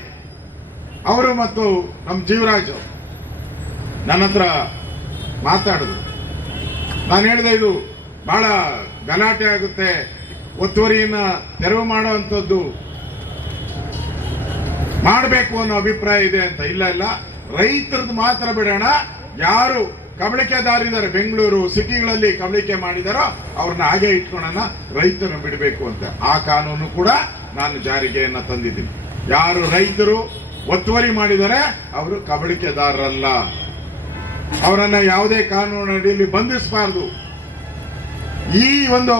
ಅವರು ಮತ್ತು ನಮ್ಮ ಜೀವರಾಜ್ ನನ್ನ ಹತ್ರ ಮಾತಾಡಿದ್ರು. ನಾನು ಹೇಳಿದೆ ಇದು ಬಹಳ ಗಲಾಟೆ ಆಗುತ್ತೆ, ಒತ್ತುವರಿಯನ್ನ ತೆರವು ಮಾಡುವಂಥದ್ದು ಮಾಡಬೇಕು ಅನ್ನೋ ಅಭಿಪ್ರಾಯ ಇದೆ ಅಂತ. ಇಲ್ಲ ರೈತರದ್ದು ಮಾತ್ರ ಬಿಡೋಣ, ಯಾರು ಕಬಳಿಕೆದಾರಿದ್ದಾರೆ, ಬೆಂಗಳೂರು ಸಿಟಿಗಳಲ್ಲಿ ಕಬಳಿಕೆ ಮಾಡಿದಾರೋ ಅವ್ರನ್ನ ಹಾಗೆ ಇಟ್ಕೊಳ್ಳೋಣ, ರೈತರನ್ನು ಬಿಡಬೇಕು ಅಂತ. ಆ ಕಾನೂನು ಕೂಡ ನಾನು ಜಾರಿಗೆಯನ್ನ ತಂದಿದ್ದೀನಿ. ಯಾರು ರೈತರು ಒತ್ತುವರಿ ಮಾಡಿದರೆ ಅವರು ಕಬಳಿಕೆದಾರರಲ್ಲ, ಅವರನ್ನ ಯಾವುದೇ ಕಾನೂನು ಅಡಿಯಲ್ಲಿ ಬಂಧಿಸಬಾರದು. ಈ ಒಂದು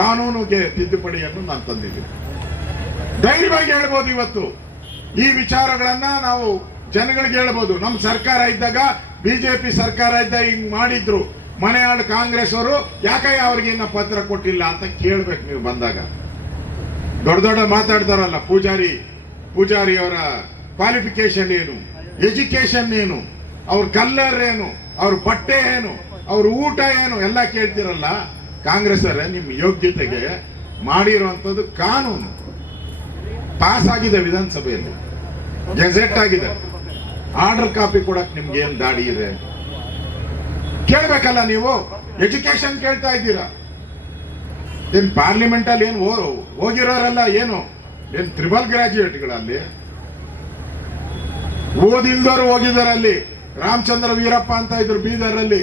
ಕಾನೂನಿಗೆ ತಿದ್ದುಪಡಿಯನ್ನು ನಾನು ತಂದಿದ್ದೀನಿ. ಧೈರ್ಯವಾಗಿ ಹೇಳ್ಬೋದು. ಇವತ್ತು ಈ ವಿಚಾರಗಳನ್ನ ನಾವು ಜನಗಳಿಗೆ ಹೇಳ್ಬೋದು. ನಮ್ಮ ಸರ್ಕಾರ ಇದ್ದಾಗ, ಬಿಜೆಪಿ ಸರ್ಕಾರ ಇದ್ದಾಗ ಹಿಂಗ್ ಮಾಡಿದ್ರು, ಮನೆ ಆಳು ಕಾಂಗ್ರೆಸ್ ಅವರು ಯಾಕೆ ಅವ್ರಿಗೆ ಇನ್ನ ಪತ್ರ ಕೊಟ್ಟಿಲ್ಲ ಅಂತ ಕೇಳ್ಬೇಕು ನೀವು ಬಂದಾಗ. ದೊಡ್ಡ ದೊಡ್ಡ ಮಾತಾಡ್ತಾರಲ್ಲ, ಪೂಜಾರಿ ಅವರ ಕ್ವಾಲಿಫಿಕೇಶನ್ ಏನು, ಎಜುಕೇಶನ್ ಏನು, ಅವ್ರ ಕಲ್ಲರ್ ಏನು, ಅವ್ರ ಬಟ್ಟೆ ಏನು, ಅವ್ರ ಊಟ ಏನು ಎಲ್ಲ ಕೇಳ್ತಿರಲ್ಲ. ಕಾಂಗ್ರೆಸ್ ಅವರೇ, ನಿಮ್ಮ ಯೋಗ್ಯತೆಗೆ ಮಾಡಿರುವಂತದ್ದು ಕಾನೂನು ಪಾಸ್ ಆಗಿದೆ, ವಿಧಾನಸಭೆಯಲ್ಲಿ ಗೆಜೆಟ್ ಆಗಿದೆ. ಆರ್ಡರ್ ಕಾಪಿ ಕೊಡಕ್ ನಿಮ್ಗೆ ಏನ್ ದಾಡಿ ಇದೆ? ಕೇಳ್ಬೇಕಲ್ಲ ನೀವು. ಎಜುಕೇಶನ್ ಕೇಳ್ತಾ ಇದ್ದೀರಾ? ಏನ್ ಪಾರ್ಲಿಮೆಂಟ್ ಅಲ್ಲಿ ಏನು ಹೋಗಿರೋರೆಲ್ಲ ಏನು ತ್ರಿಬಲ್ ಗ್ರಾಜ್ಯುಯೇಟ್ಗಳಲ್ಲಿ ಓದಿಲ್ದವರು ಹೋಗಿದ್ದಾರೆ. ಅಲ್ಲಿ ರಾಮಚಂದ್ರ ವೀರಪ್ಪ ಅಂತ ಇದ್ರು ಬೀದರ್ ಅಲ್ಲಿ,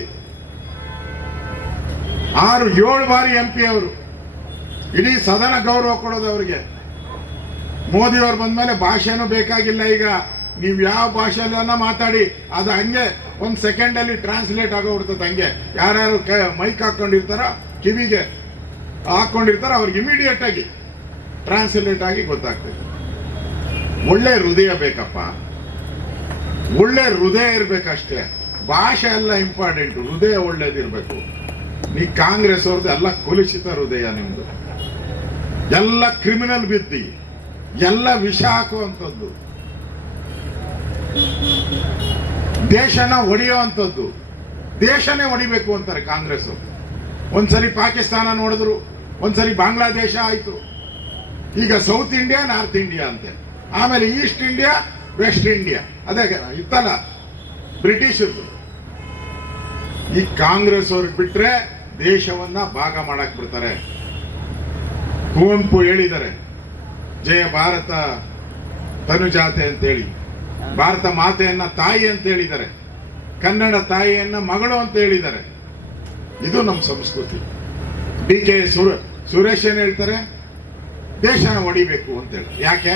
6-7 ಬಾರಿ MP ಅವರು. ಇಡೀ ಸದನ ಗೌರವ ಕೊಡೋದು ಅವರಿಗೆ. ಮೋದಿ ಅವರು ಬಂದ್ಮೇಲೆ ಭಾಷೆನೂ ಬೇಕಾಗಿಲ್ಲ. ಈಗ ನೀವು ಯಾವ ಭಾಷೆಯನ್ನ ಮಾತಾಡಿ ಅದು ಹಂಗೆ 1 ಸೆಕೆಂಡ್ ಅಲ್ಲಿ ಟ್ರಾನ್ಸ್ಲೇಟ್ ಆಗೋಗ್ಬಿಡ್ತದೆ. ಹಂಗೆ ಯಾರ್ಯಾರು ಮೈಕ್ ಹಾಕೊಂಡಿರ್ತಾರ, ಕಿವಿಗೆ ಹಾಕೊಂಡಿರ್ತಾರ, ಅವ್ರಿಗೆ ಇಮಿಡಿಯೇಟ್ ಆಗಿ ಟ್ರಾನ್ಸ್ಲೇಟ್ ಆಗಿ ಗೊತ್ತಾಗ್ತದೆ. ಒಳ್ಳೆ ಹೃದಯ ಬೇಕಪ್ಪ, ಒಳ್ಳೆ ಹೃದಯ ಇರ್ಬೇಕಷ್ಟೇ. ಭಾಷೆ ಎಲ್ಲ ಇಂಪಾರ್ಟೆಂಟ್, ಹೃದಯ ಒಳ್ಳೇದಿರ್ಬೇಕು. ನೀ ಕಾಂಗ್ರೆಸ್ ಅವ್ರದ್ದು ಎಲ್ಲ ಕುಲುಷಿತ ಹೃದಯ, ನಿಮ್ದು ಎಲ್ಲ ಕ್ರಿಮಿನಲ್ ಬಿದ್ದಿ, ಎಲ್ಲ ವಿಷ ಹಾಕುವಂಥದ್ದು, ದೇಶನ ಹೊಡೆಯುವಂಥದ್ದು. ದೇಶನೇ ಹೊಡಿಬೇಕು ಅಂತಾರೆ ಕಾಂಗ್ರೆಸ್. ಒಂದ್ಸರಿ ಪಾಕಿಸ್ತಾನ ನೋಡಿದ್ರು, ಒಂದ್ಸರಿ ಬಾಂಗ್ಲಾದೇಶ ಆಯ್ತು, ಈಗ ಸೌತ್ ಇಂಡಿಯಾ ನಾರ್ತ್ ಇಂಡಿಯಾ ಅಂತೆ, ಆಮೇಲೆ ಈಸ್ಟ್ ಇಂಡಿಯಾ ವೆಸ್ಟ್ ಇಂಡಿಯಾ. ಅದೇ ಇತ್ತಲ್ಲ ಬ್ರಿಟಿಷರ್ದು. ಈ ಕಾಂಗ್ರೆಸ್ ಅವ್ರಿಗೆ ಬಿಟ್ರೆ ದೇಶವನ್ನ ಭಾಗ ಮಾಡಕ್ ಬಿಡ್ತಾರೆ. ಕುವೆಂಪು ಹೇಳಿದ್ದಾರೆ, ಜಯ ಭಾರತ ತನುಜಾತೆ ಅಂತೇಳಿ, ಭಾರತ ಮಾತೆಯನ್ನ ತಾಯಿ ಅಂತ ಹೇಳಿದ್ದಾರೆ, ಕನ್ನಡ ತಾಯಿಯನ್ನ ಮಗಳು ಅಂತ ಹೇಳಿದ್ದಾರೆ. ಇದು ನಮ್ಮ ಸಂಸ್ಕೃತಿ. DK ಸುರೇಶ್ ಏನ್ ಹೇಳ್ತಾರೆ, ದೇಶನ ಹೊಡಿಬೇಕು ಅಂತೇಳಿ. ಯಾಕೆ?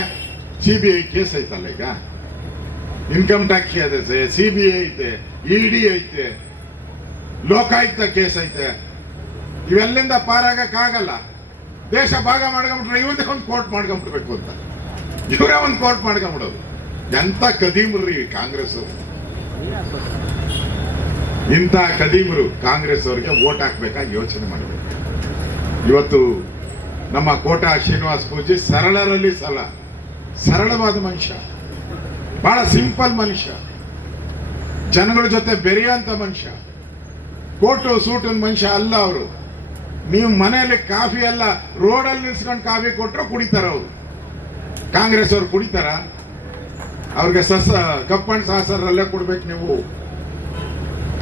CBI ಕೇಸ್ ಐತಲ್ಲ, ಈಗ ಇನ್ಕಮ್ ಟ್ಯಾಕ್ಸ್ ಇದೆ, CBI ಐತೆ, ED ಐತೆ, ಲೋಕಾಯುಕ್ತ ಕೇಸ್ ಐತೆ. ಇವೆಲ್ಲಿಂದ ಪಾರಾಗಕ್ಕಾಗಲ್ಲ. ದೇಶ ಭಾಗ ಮಾಡ್ಕೊಂಡ್ಬಿಟ್ರೆ ಇವತ್ತೇ ಒಂದು ಕೋರ್ಟ್ ಮಾಡ್ಕೊಂಡ್ಬಿಡ್ಬೇಕು ಅಂತ, ಇವರೇ ಒಂದು ಕೋರ್ಟ್ ಮಾಡ್ಕೊಂಡ್ಬಿಡೋದು. ಎಂತ ಕದೀಮ್ರಿ ಕಾಂಗ್ರೆಸ್ ಅವರು. ಇಂಥ ಕದೀಮರು ಕಾಂಗ್ರೆಸ್ ಅವರಿಗೆ ವೋಟ್ ಹಾಕ್ಬೇಕಾಗಿ ಯೋಚನೆ ಮಾಡಬೇಕು. ಇವತ್ತು ನಮ್ಮ ಕೋಟಾ ಶ್ರೀನಿವಾಸ್ ಪೂಜೆ ಸರಳರಲ್ಲಿ ಸರಳವಾದ ಮನುಷ್ಯ, ಬಹಳ ಸಿಂಪಲ್ ಮನುಷ್ಯ, ಜನಗಳ ಜೊತೆ ಬೆರೆಯುವಂತ ಮನುಷ್ಯ, ಕೋಟು ಸೂಟಿನ ಮನುಷ್ಯ ಅಲ್ಲ ಅವರು. ನೀವು ಮನೆಯಲ್ಲಿ ಕಾಫಿ ಎಲ್ಲ ರೋಡಲ್ಲಿ ನಿಲ್ಸ್ಕೊಂಡು ಕಾಫಿ ಕೊಟ್ಟರು ಕುಡಿತಾರ ಅವರು. ಕಾಂಗ್ರೆಸ್ ಅವ್ರು ಕುಡಿತಾರ? ಅವ್ರಿಗೆ ಕಪ್ಪಣ್ಣ ಸಾಸರಲ್ಲೇ ಕೊಡ್ಬೇಕು. ನೀವು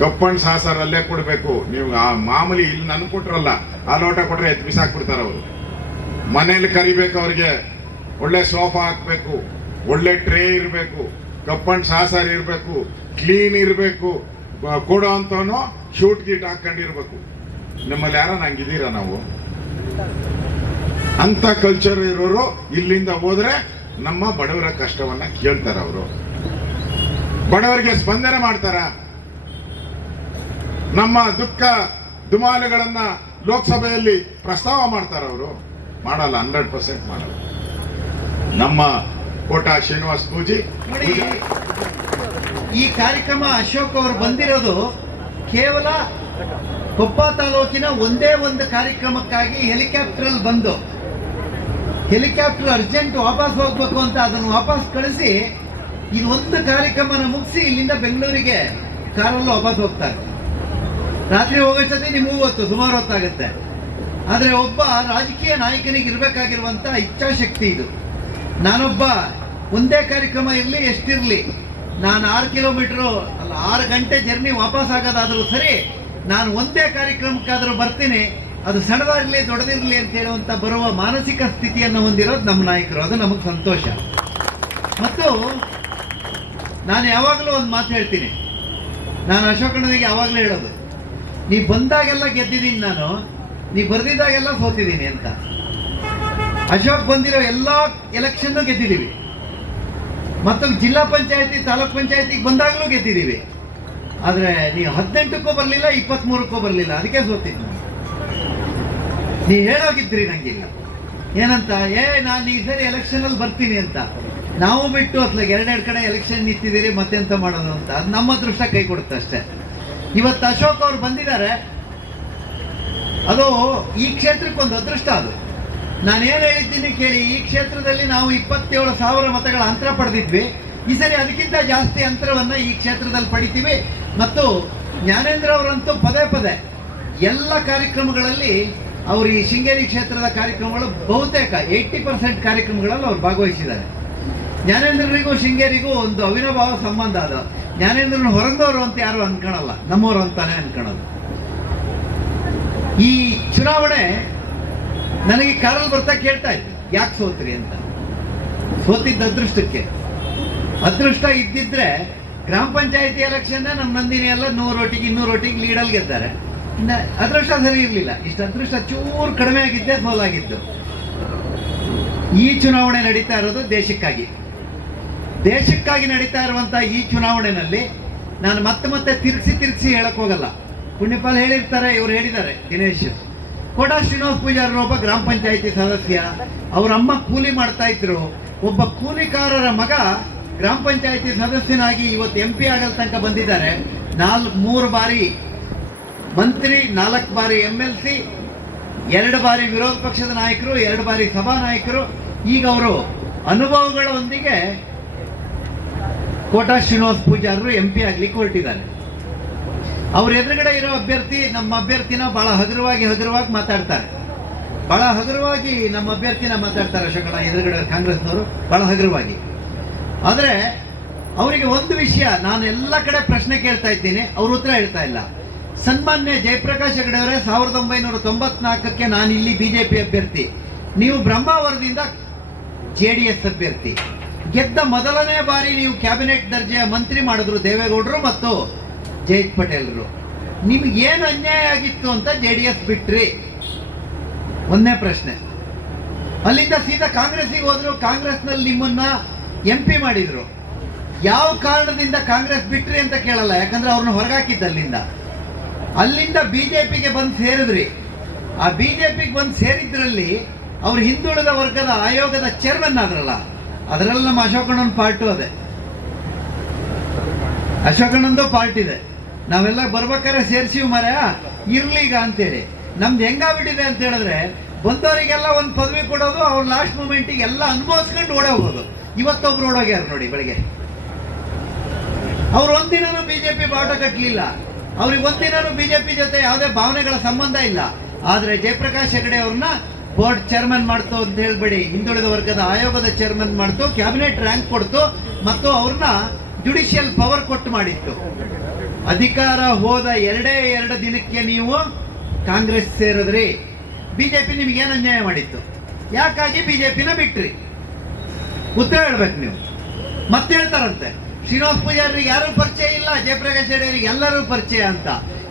ಕಪ್ಪಣ್ಣ ಸಾಸರಲ್ಲೇ ಕೊಡ್ಬೇಕು. ನೀವು ಆ ಮಾಮೂಲಿ ಇಲ್ಲಿ ನನ್ ಕೊಟ್ರಲ್ಲ, ಆ ಲೋಟ ಕೊಟ್ರೆ ಎತ್ತು ಬಿಸಾಕ್ಬಿಡ್ತಾರ ಅವರು. ಮನೇಲಿ ಕರಿಬೇಕು, ಅವ್ರಿಗೆ ಒಳ್ಳೆ ಸೋಫಾ ಹಾಕ್ಬೇಕು, ಒಳ್ಳೆ ಟ್ರೇ ಇರಬೇಕು, ಕಪ್ಪಣ್ಣ ಸಾಸರ್ ಇರಬೇಕು, ಕ್ಲೀನ್ ಇರಬೇಕು, ಕೊಡೋ ಅಂತವನು ಶೂಟ್ ಗೀಟ್ ಹಾಕೊಂಡಿರ್ಬೇಕು. ನಮ್ಮಲ್ಲಿ ಯಾರ ನಂಗಿದ್ದೀರಾ ನಾವು? ಅಂತ ಕಲ್ಚರ್ ಇರೋರು ಇಲ್ಲಿಂದ ಹೋದ್ರೆ ನಮ್ಮ ಬಡವರ ಕಷ್ಟವನ್ನ ಕೇಳ್ತಾರ ಅವರು, ಬಡವರಿಗೆ ಸ್ಪಂದನೆ ಮಾಡ್ತಾರ, ನಮ್ಮ ದುಃಖ ದುಮಾಲೆಗಳನ್ನ ಲೋಕಸಭೆಯಲ್ಲಿ ಪ್ರಸ್ತಾವ ಮಾಡ್ತಾರ ಅವರು? ಮಾಡಲ್ಲ, 100% ಮಾಡಲ್ಲ. ನಮ್ಮ ಕೋಟಾ ಶ್ರೀನಿವಾಸ್ ಪೂಜಿ ಈ ಕಾರ್ಯಕ್ರಮ ಅಶೋಕ್ ಅವರು ಬಂದಿರೋದು ಕೇವಲ ಕೊಪ್ಪ ತಾಲೂಕಿನ ಒಂದೇ ಒಂದು ಕಾರ್ಯಕ್ರಮಕ್ಕಾಗಿ ಹೆಲಿಕಾಪ್ಟರ್ ಅಲ್ಲಿ ಬಂದು, ಹೆಲಿಕಾಪ್ಟರ್ ಅರ್ಜೆಂಟ್ ವಾಪಸ್ ಹೋಗ್ಬೇಕು ಅಂತ ಅದನ್ನು ವಾಪಸ್ ಕಳಿಸಿ ಇದು ಒಂದು ಕಾರ್ಯಕ್ರಮನ ಮುಗಿಸಿ ಇಲ್ಲಿಂದ ಬೆಂಗಳೂರಿಗೆ ಕಾರಲ್ಲಿ ವಾಪಸ್ ಹೋಗ್ತಾರೆ. ರಾತ್ರಿ ಹೋಗೋಷ್ಟೇ ನಿಮಗೂ ಗೊತ್ತು, ಸುಮಾರು ಹೊತ್ತಾಗುತ್ತೆ. ಆದರೆ ಒಬ್ಬ ರಾಜಕೀಯ ನಾಯಕನಿಗೆ ಇರಬೇಕಾಗಿರುವಂತ ಇಚ್ಛಾಶಕ್ತಿ ಇದು. ನಾನೊಬ್ಬ ಒಂದೇ ಕಾರ್ಯಕ್ರಮ ಇರಲಿ ಎಷ್ಟಿರಲಿ, ನಾನು 6 ಕಿಲೋಮೀಟರ್ ಅಲ್ಲ 6 ಗಂಟೆ ಜರ್ನಿ ವಾಪಸ್ ಆಗೋದಾದರೂ ಸರಿ, ನಾನು ಒಂದೇ ಕಾರ್ಯಕ್ರಮಕ್ಕಾದರೂ ಬರ್ತೀನಿ, ಅದು ಸಣ್ಣದಿರಲಿ ದೊಡ್ಡದಿರಲಿ ಅಂತ ಹೇಳುವಂತ ಬರುವ ಮಾನಸಿಕ ಸ್ಥಿತಿಯನ್ನು ಹೊಂದಿರೋದು ನಮ್ಮ ನಾಯಕರು. ಅದು ನಮಗೆ ಸಂತೋಷ. ಮತ್ತು ನಾನು ಯಾವಾಗಲೂ ಒಂದು ಮಾತು ಹೇಳ್ತೀನಿ, ನಾನು ಅಶೋಕಣ್ಣನಿಗೆ ಯಾವಾಗಲೂ ಹೇಳೋದು, ನೀ ಬಂದಾಗೆಲ್ಲ ಗೆದ್ದಿದ್ದೀನಿ ನಾನು, ನೀ ಬರ್ದಿದ್ದಾಗೆಲ್ಲ ಸೋತಿದ್ದೀನಿ ಅಂತ. ಅಶೋಕ್ ಬಂದಿರೋ ಎಲ್ಲ ಎಲೆಕ್ಷನ್ನು ಗೆದ್ದಿದ್ದೀವಿ, ಮತ್ತು ಜಿಲ್ಲಾ ಪಂಚಾಯತಿ ತಾಲೂಕ್ ಪಂಚಾಯತಿಗೆ ಬಂದಾಗಲೂ ಗೆದ್ದಿದ್ದೀವಿ. ಆದರೆ ನೀವು 18ಕ್ಕೂ ಬರಲಿಲ್ಲ, 23ಕ್ಕೂ ಬರಲಿಲ್ಲ, ಅದಕ್ಕೆ ಸೋತಿದ್ದು. ನೀ ಹೇಳೋಗಿದ್ರಿ ನಂಗಿಲ್ಲ ಏನಂತ, ನಾನು ಈ ಸರಿ ಎಲೆಕ್ಷನಲ್ಲಿ ಬರ್ತೀನಿ ಅಂತ. ನಾವು ಬಿಟ್ಟು ಅತ್ಲಾಗ ಎರಡೆರಡು ಕಡೆ ಎಲೆಕ್ಷನ್ ನಿಂತಿದ್ದೀರಿ, ಮತ್ತೆಂತ ಮಾಡೋದು ಅಂತ. ಅದು ನಮ್ಮ ಅದೃಷ್ಟ ಕೈ ಕೊಡುತ್ತೆ ಅಷ್ಟೇ. ಇವತ್ತು ಅಶೋಕ್ ಅವ್ರು ಬಂದಿದ್ದಾರೆ, ಅದು ಈ ಕ್ಷೇತ್ರಕ್ಕೊಂದು ಅದೃಷ್ಟ. ಅದು ನಾನೇನು ಹೇಳಿದ್ದೀನಿ ಕೇಳಿ, ಈ ಕ್ಷೇತ್ರದಲ್ಲಿ ನಾವು 27,000 ಮತಗಳ ಅಂತರ ಪಡೆದಿದ್ವಿ. ಈ ಸರಿ ಅದಕ್ಕಿಂತ ಜಾಸ್ತಿ ಅಂತರವನ್ನು ಈ ಕ್ಷೇತ್ರದಲ್ಲಿ ಪಡಿತೀವಿ. ಮತ್ತು ಜ್ಞಾನೇಂದ್ರ ಅವರಂತೂ ಪದೇ ಪದೇ ಎಲ್ಲ ಕಾರ್ಯಕ್ರಮಗಳಲ್ಲಿ, ಅವರು ಈ ಶೃಂಗೇರಿ ಕ್ಷೇತ್ರದ ಕಾರ್ಯಕ್ರಮಗಳು ಬಹುತೇಕ 80% ಕಾರ್ಯಕ್ರಮಗಳಲ್ಲಿ ಅವ್ರು ಭಾಗವಹಿಸಿದ್ದಾರೆ. ಜ್ಞಾನೇಂದ್ರನಿಗೂ ಶೃಂಗೇರಿಗೂ ಒಂದು ಅವಿನಾಭಾವ ಸಂಬಂಧ. ಅದು ಜ್ಞಾನೇಂದ್ರನ ಹೊರದವರು ಅಂತ ಯಾರು ಅನ್ಕೊಳಲ್ಲ, ನಮ್ಮವರು ಅಂತಾನೆ ಅನ್ಕೊಳ್ಳೋದು. ಈ ಚುನಾವಣೆ ನನಗೆ ಕಾರಲ್ಲಿ ಬರ್ತಾ ಕೇಳ್ತಾ ಇತ್ತು, ಯಾಕೆ ಸೋತ್ರಿ ಅಂತ. ಸೋತಿದ್ದ ಅದೃಷ್ಟಕ್ಕೆ. ಅದೃಷ್ಟ ಇದ್ದಿದ್ರೆ ಗ್ರಾಮ ಪಂಚಾಯತಿ ಎಲೆಕ್ಷನ್ ನಮ್ಮ ನಂದಿನಿ ಎಲ್ಲ 100 ಓಟಿಗೆ 200 ಓಟಿಗೆ ಲೀಡಲ್ಲಿ ಗೆದ್ದಾರೆ. ಇನ್ನು ಅದೃಷ್ಟ ಸರಿ ಇರಲಿಲ್ಲ. ಇಷ್ಟು ಅದೃಷ್ಟ ಚೂರು ಕಡಿಮೆ ಆಗಿದ್ದೇ ಸೋಲಾಗಿದ್ದು. ಈ ಚುನಾವಣೆ ನಡೀತಾ ಇರೋದು ದೇಶಕ್ಕಾಗಿ ನಡೀತಾ ಇರುವಂತ ಈ ಚುನಾವಣೆಯಲ್ಲಿ ನಾನು ಮತ್ತೆ ತಿರುಗಿಸಿ ಹೇಳಕ್ ಹೋಗಲ್ಲ. ಪುಣ್ಯಪಾಲ್ ಹೇಳಿರ್ತಾರೆ, ಇವ್ರು ಹೇಳಿದ್ದಾರೆ, ದಿನೇಶ್. ಕೋಟಾ ಶ್ರೀನಿವಾಸ ಪೂಜಾರಿ ಒಬ್ಬ ಗ್ರಾಮ ಪಂಚಾಯತಿ ಸದಸ್ಯ, ಅವ್ರ ಅಮ್ಮ ಕೂಲಿ ಮಾಡ್ತಾ ಇದ್ರು. ಒಬ್ಬ ಕೂಲಿಕಾರರ ಮಗ ಗ್ರಾಮ ಪಂಚಾಯತಿ ಸದಸ್ಯನಾಗಿ ಇವತ್ತು MP ಆಗಲ್ ತನಕ ಬಂದಿದ್ದಾರೆ. 3 ಬಾರಿ ಮಂತ್ರಿ, 4 ಬಾರಿ MLC, 2 ಬಾರಿ ವಿರೋಧ ಪಕ್ಷದ ನಾಯಕರು, 2 ಬಾರಿ ಸಭಾ ನಾಯಕರು. ಈಗ ಅವರು ಅನುಭವಗಳೊಂದಿಗೆ ಕೋಟಾ ಶ್ರೀನಿವಾಸ ಪೂಜಾರರು MP ಆಗ್ಲಿಕ್ಕೆ ಹೊರಟಿದ್ದಾರೆ. ಅವ್ರ ಎದುರುಗಡೆ ಇರೋ ಅಭ್ಯರ್ಥಿ, ನಮ್ಮ ಅಭ್ಯರ್ಥಿನ ಬಹಳ ಹಗುರವಾಗಿ ಮಾತಾಡ್ತಾರೆ. ಬಹಳ ಹಗುರವಾಗಿ ನಮ್ಮ ಅಭ್ಯರ್ಥಿನ ಮಾತಾಡ್ತಾರೆ ಅಶೋಕಣ್ಣ ಎದುರುಗಡೆ ಕಾಂಗ್ರೆಸ್ನವರು, ಬಹಳ ಹಗುರವಾಗಿ. ಆದರೆ ಅವರಿಗೆ ಒಂದು ವಿಷಯ, ನಾನು ಎಲ್ಲ ಕಡೆ ಪ್ರಶ್ನೆ ಕೇಳ್ತಾ ಇದ್ದೀನಿ, ಅವ್ರು ಉತ್ತರ ಹೇಳ್ತಾ ಇಲ್ಲ. ಸನ್ಮಾನ್ಯ ಜಯಪ್ರಕಾಶ್ ಹೆಗಡೆ ಅವರೇ, 1994ಕ್ಕೆ ನಾನು ಇಲ್ಲಿ BJP ಅಭ್ಯರ್ಥಿ, ನೀವು ಬ್ರಹ್ಮಾವರದಿಂದ JDS ಅಭ್ಯರ್ಥಿ. ಗೆದ್ದ ಮೊದಲನೇ ಬಾರಿ ನೀವು ಕ್ಯಾಬಿನೆಟ್ ದರ್ಜೆಯ ಮಂತ್ರಿ ಮಾಡಿದ್ರು ದೇವೇಗೌಡರು ಮತ್ತು ಜಯಂತ್ ಪಟೇಲ್ರು. ನಿಮ್ಗೆ ಏನು ಅನ್ಯಾಯ ಆಗಿತ್ತು ಅಂತ JDS ಬಿಟ್ರಿ? ಒಂದೇ ಪ್ರಶ್ನೆ. ಅಲ್ಲಿಂದ ಸೀದಾ ಕಾಂಗ್ರೆಸ್ಸಿಗೆ ಹೋದ್ರು, ಕಾಂಗ್ರೆಸ್ನಲ್ಲಿ ನಿಮ್ಮನ್ನ MP ಮಾಡಿದ್ರು. ಯಾವ ಕಾರಣದಿಂದ ಕಾಂಗ್ರೆಸ್ ಬಿಟ್ರಿ ಅಂತ ಕೇಳಲ್ಲ, ಯಾಕಂದ್ರೆ ಅವ್ರನ್ನ ಹೊರಗಾಕಿದ್ದ ಅಲ್ಲಿಂದ BJPಗೆ ಬಂದು ಸೇರಿದ್ರಿ. ಆ BJPಗೆ ಬಂದು ಸೇರಿದ್ರಲ್ಲಿ ಅವ್ರು ಹಿಂದುಳಿದ ವರ್ಗದ ಆಯೋಗದ ಚೇರ್ಮನ್ ಆದ್ರಲ್ಲ, ಅದರಲ್ಲಿ ನಮ್ಮ ಅಶೋಕಣ್ಣನ ಪಾರ್ಟು ಅದೇ, ಅಶೋಕಣ್ಣಂದು ಪಾರ್ಟ್ ಇದೆ. ನಾವೆಲ್ಲ ಬರ್ಬೇಕಾದ್ರೆ ಸೇರಿಸಿವ್ ಮರ್ಯ ಇರ್ಲೀಗ ಅಂತೇಳಿ. ನಮ್ದು ಹೆಂಗಾಗ್ಬಿಟ್ಟಿದೆ ಅಂತ ಹೇಳಿದ್ರೆ, ಬಂದವರಿಗೆಲ್ಲ ಒಂದು ಪದವಿ ಕೊಡೋದು, ಅವ್ರ ಲಾಸ್ಟ್ ಮೂಮೆಂಟಿಗೆ ಎಲ್ಲ ಅನುಭವಿಸ್ಕೊಂಡು ಓಡೋಗೋದು. ಇವತ್ತೊಬ್ರು ಓಡೋಗ್ಯಾರ ನೋಡಿ ಬೆಳಗ್ಗೆ. ಅವ್ರು ಒಂದಿನೂ BJP ಬಾಟ ಕಟ್ಟಲಿಲ್ಲ, ಅವ್ರಿಗೆ ಒಂದಿನೂ BJP ಜೊತೆ ಯಾವುದೇ ಭಾವನೆಗಳ ಸಂಬಂಧ ಇಲ್ಲ. ಆದ್ರೆ ಜಯಪ್ರಕಾಶ್ ಹೆಗಡೆ ಅವ್ರನ್ನ ಬೋರ್ಡ್ ಚೇರ್ಮನ್ ಮಾಡ್ತು ಅಂತ ಹೇಳ್ಬೇಡಿ, ಹಿಂದುಳಿದ ವರ್ಗದ ಆಯೋಗದ ಚೇರ್ಮನ್ ಮಾಡ್ತು, ಕ್ಯಾಬಿನೆಟ್ ರ್ಯಾಂಕ್ ಕೊಡ್ತು, ಮತ್ತು ಅವ್ರನ್ನ ಜುಡಿಷಿಯಲ್ ಪವರ್ ಕೊಟ್ಟು ಮಾಡಿತ್ತು. ಅಧಿಕಾರ ಹೋದ 2 ದಿನಕ್ಕೆ ನೀವು ಕಾಂಗ್ರೆಸ್ ಸೇರಿದ್ರಿ. BJP ನಿಮ್ಗೇನು ಅನ್ಯಾಯ ಮಾಡಿತ್ತು? ಯಾಕಾಗಿ BJPನ ಬಿಟ್ರಿ? ಉತ್ತರ ಹೇಳ್ಬೇಕು ನೀವು. ಮತ್ತೆ ಹೇಳ್ತಾರಂತೆ ಶ್ರೀನಿವಾಸ ಪೂಜಾರಿಗೆ ಯಾರು ಪರಿಚಯ ಇಲ್ಲ, ಜಯಪ್ರಕಾಶ್ ಹೆಗಡೆಯವರಿಗೆ ಎಲ್ಲರೂ ಪರಿಚಯ ಅಂತ.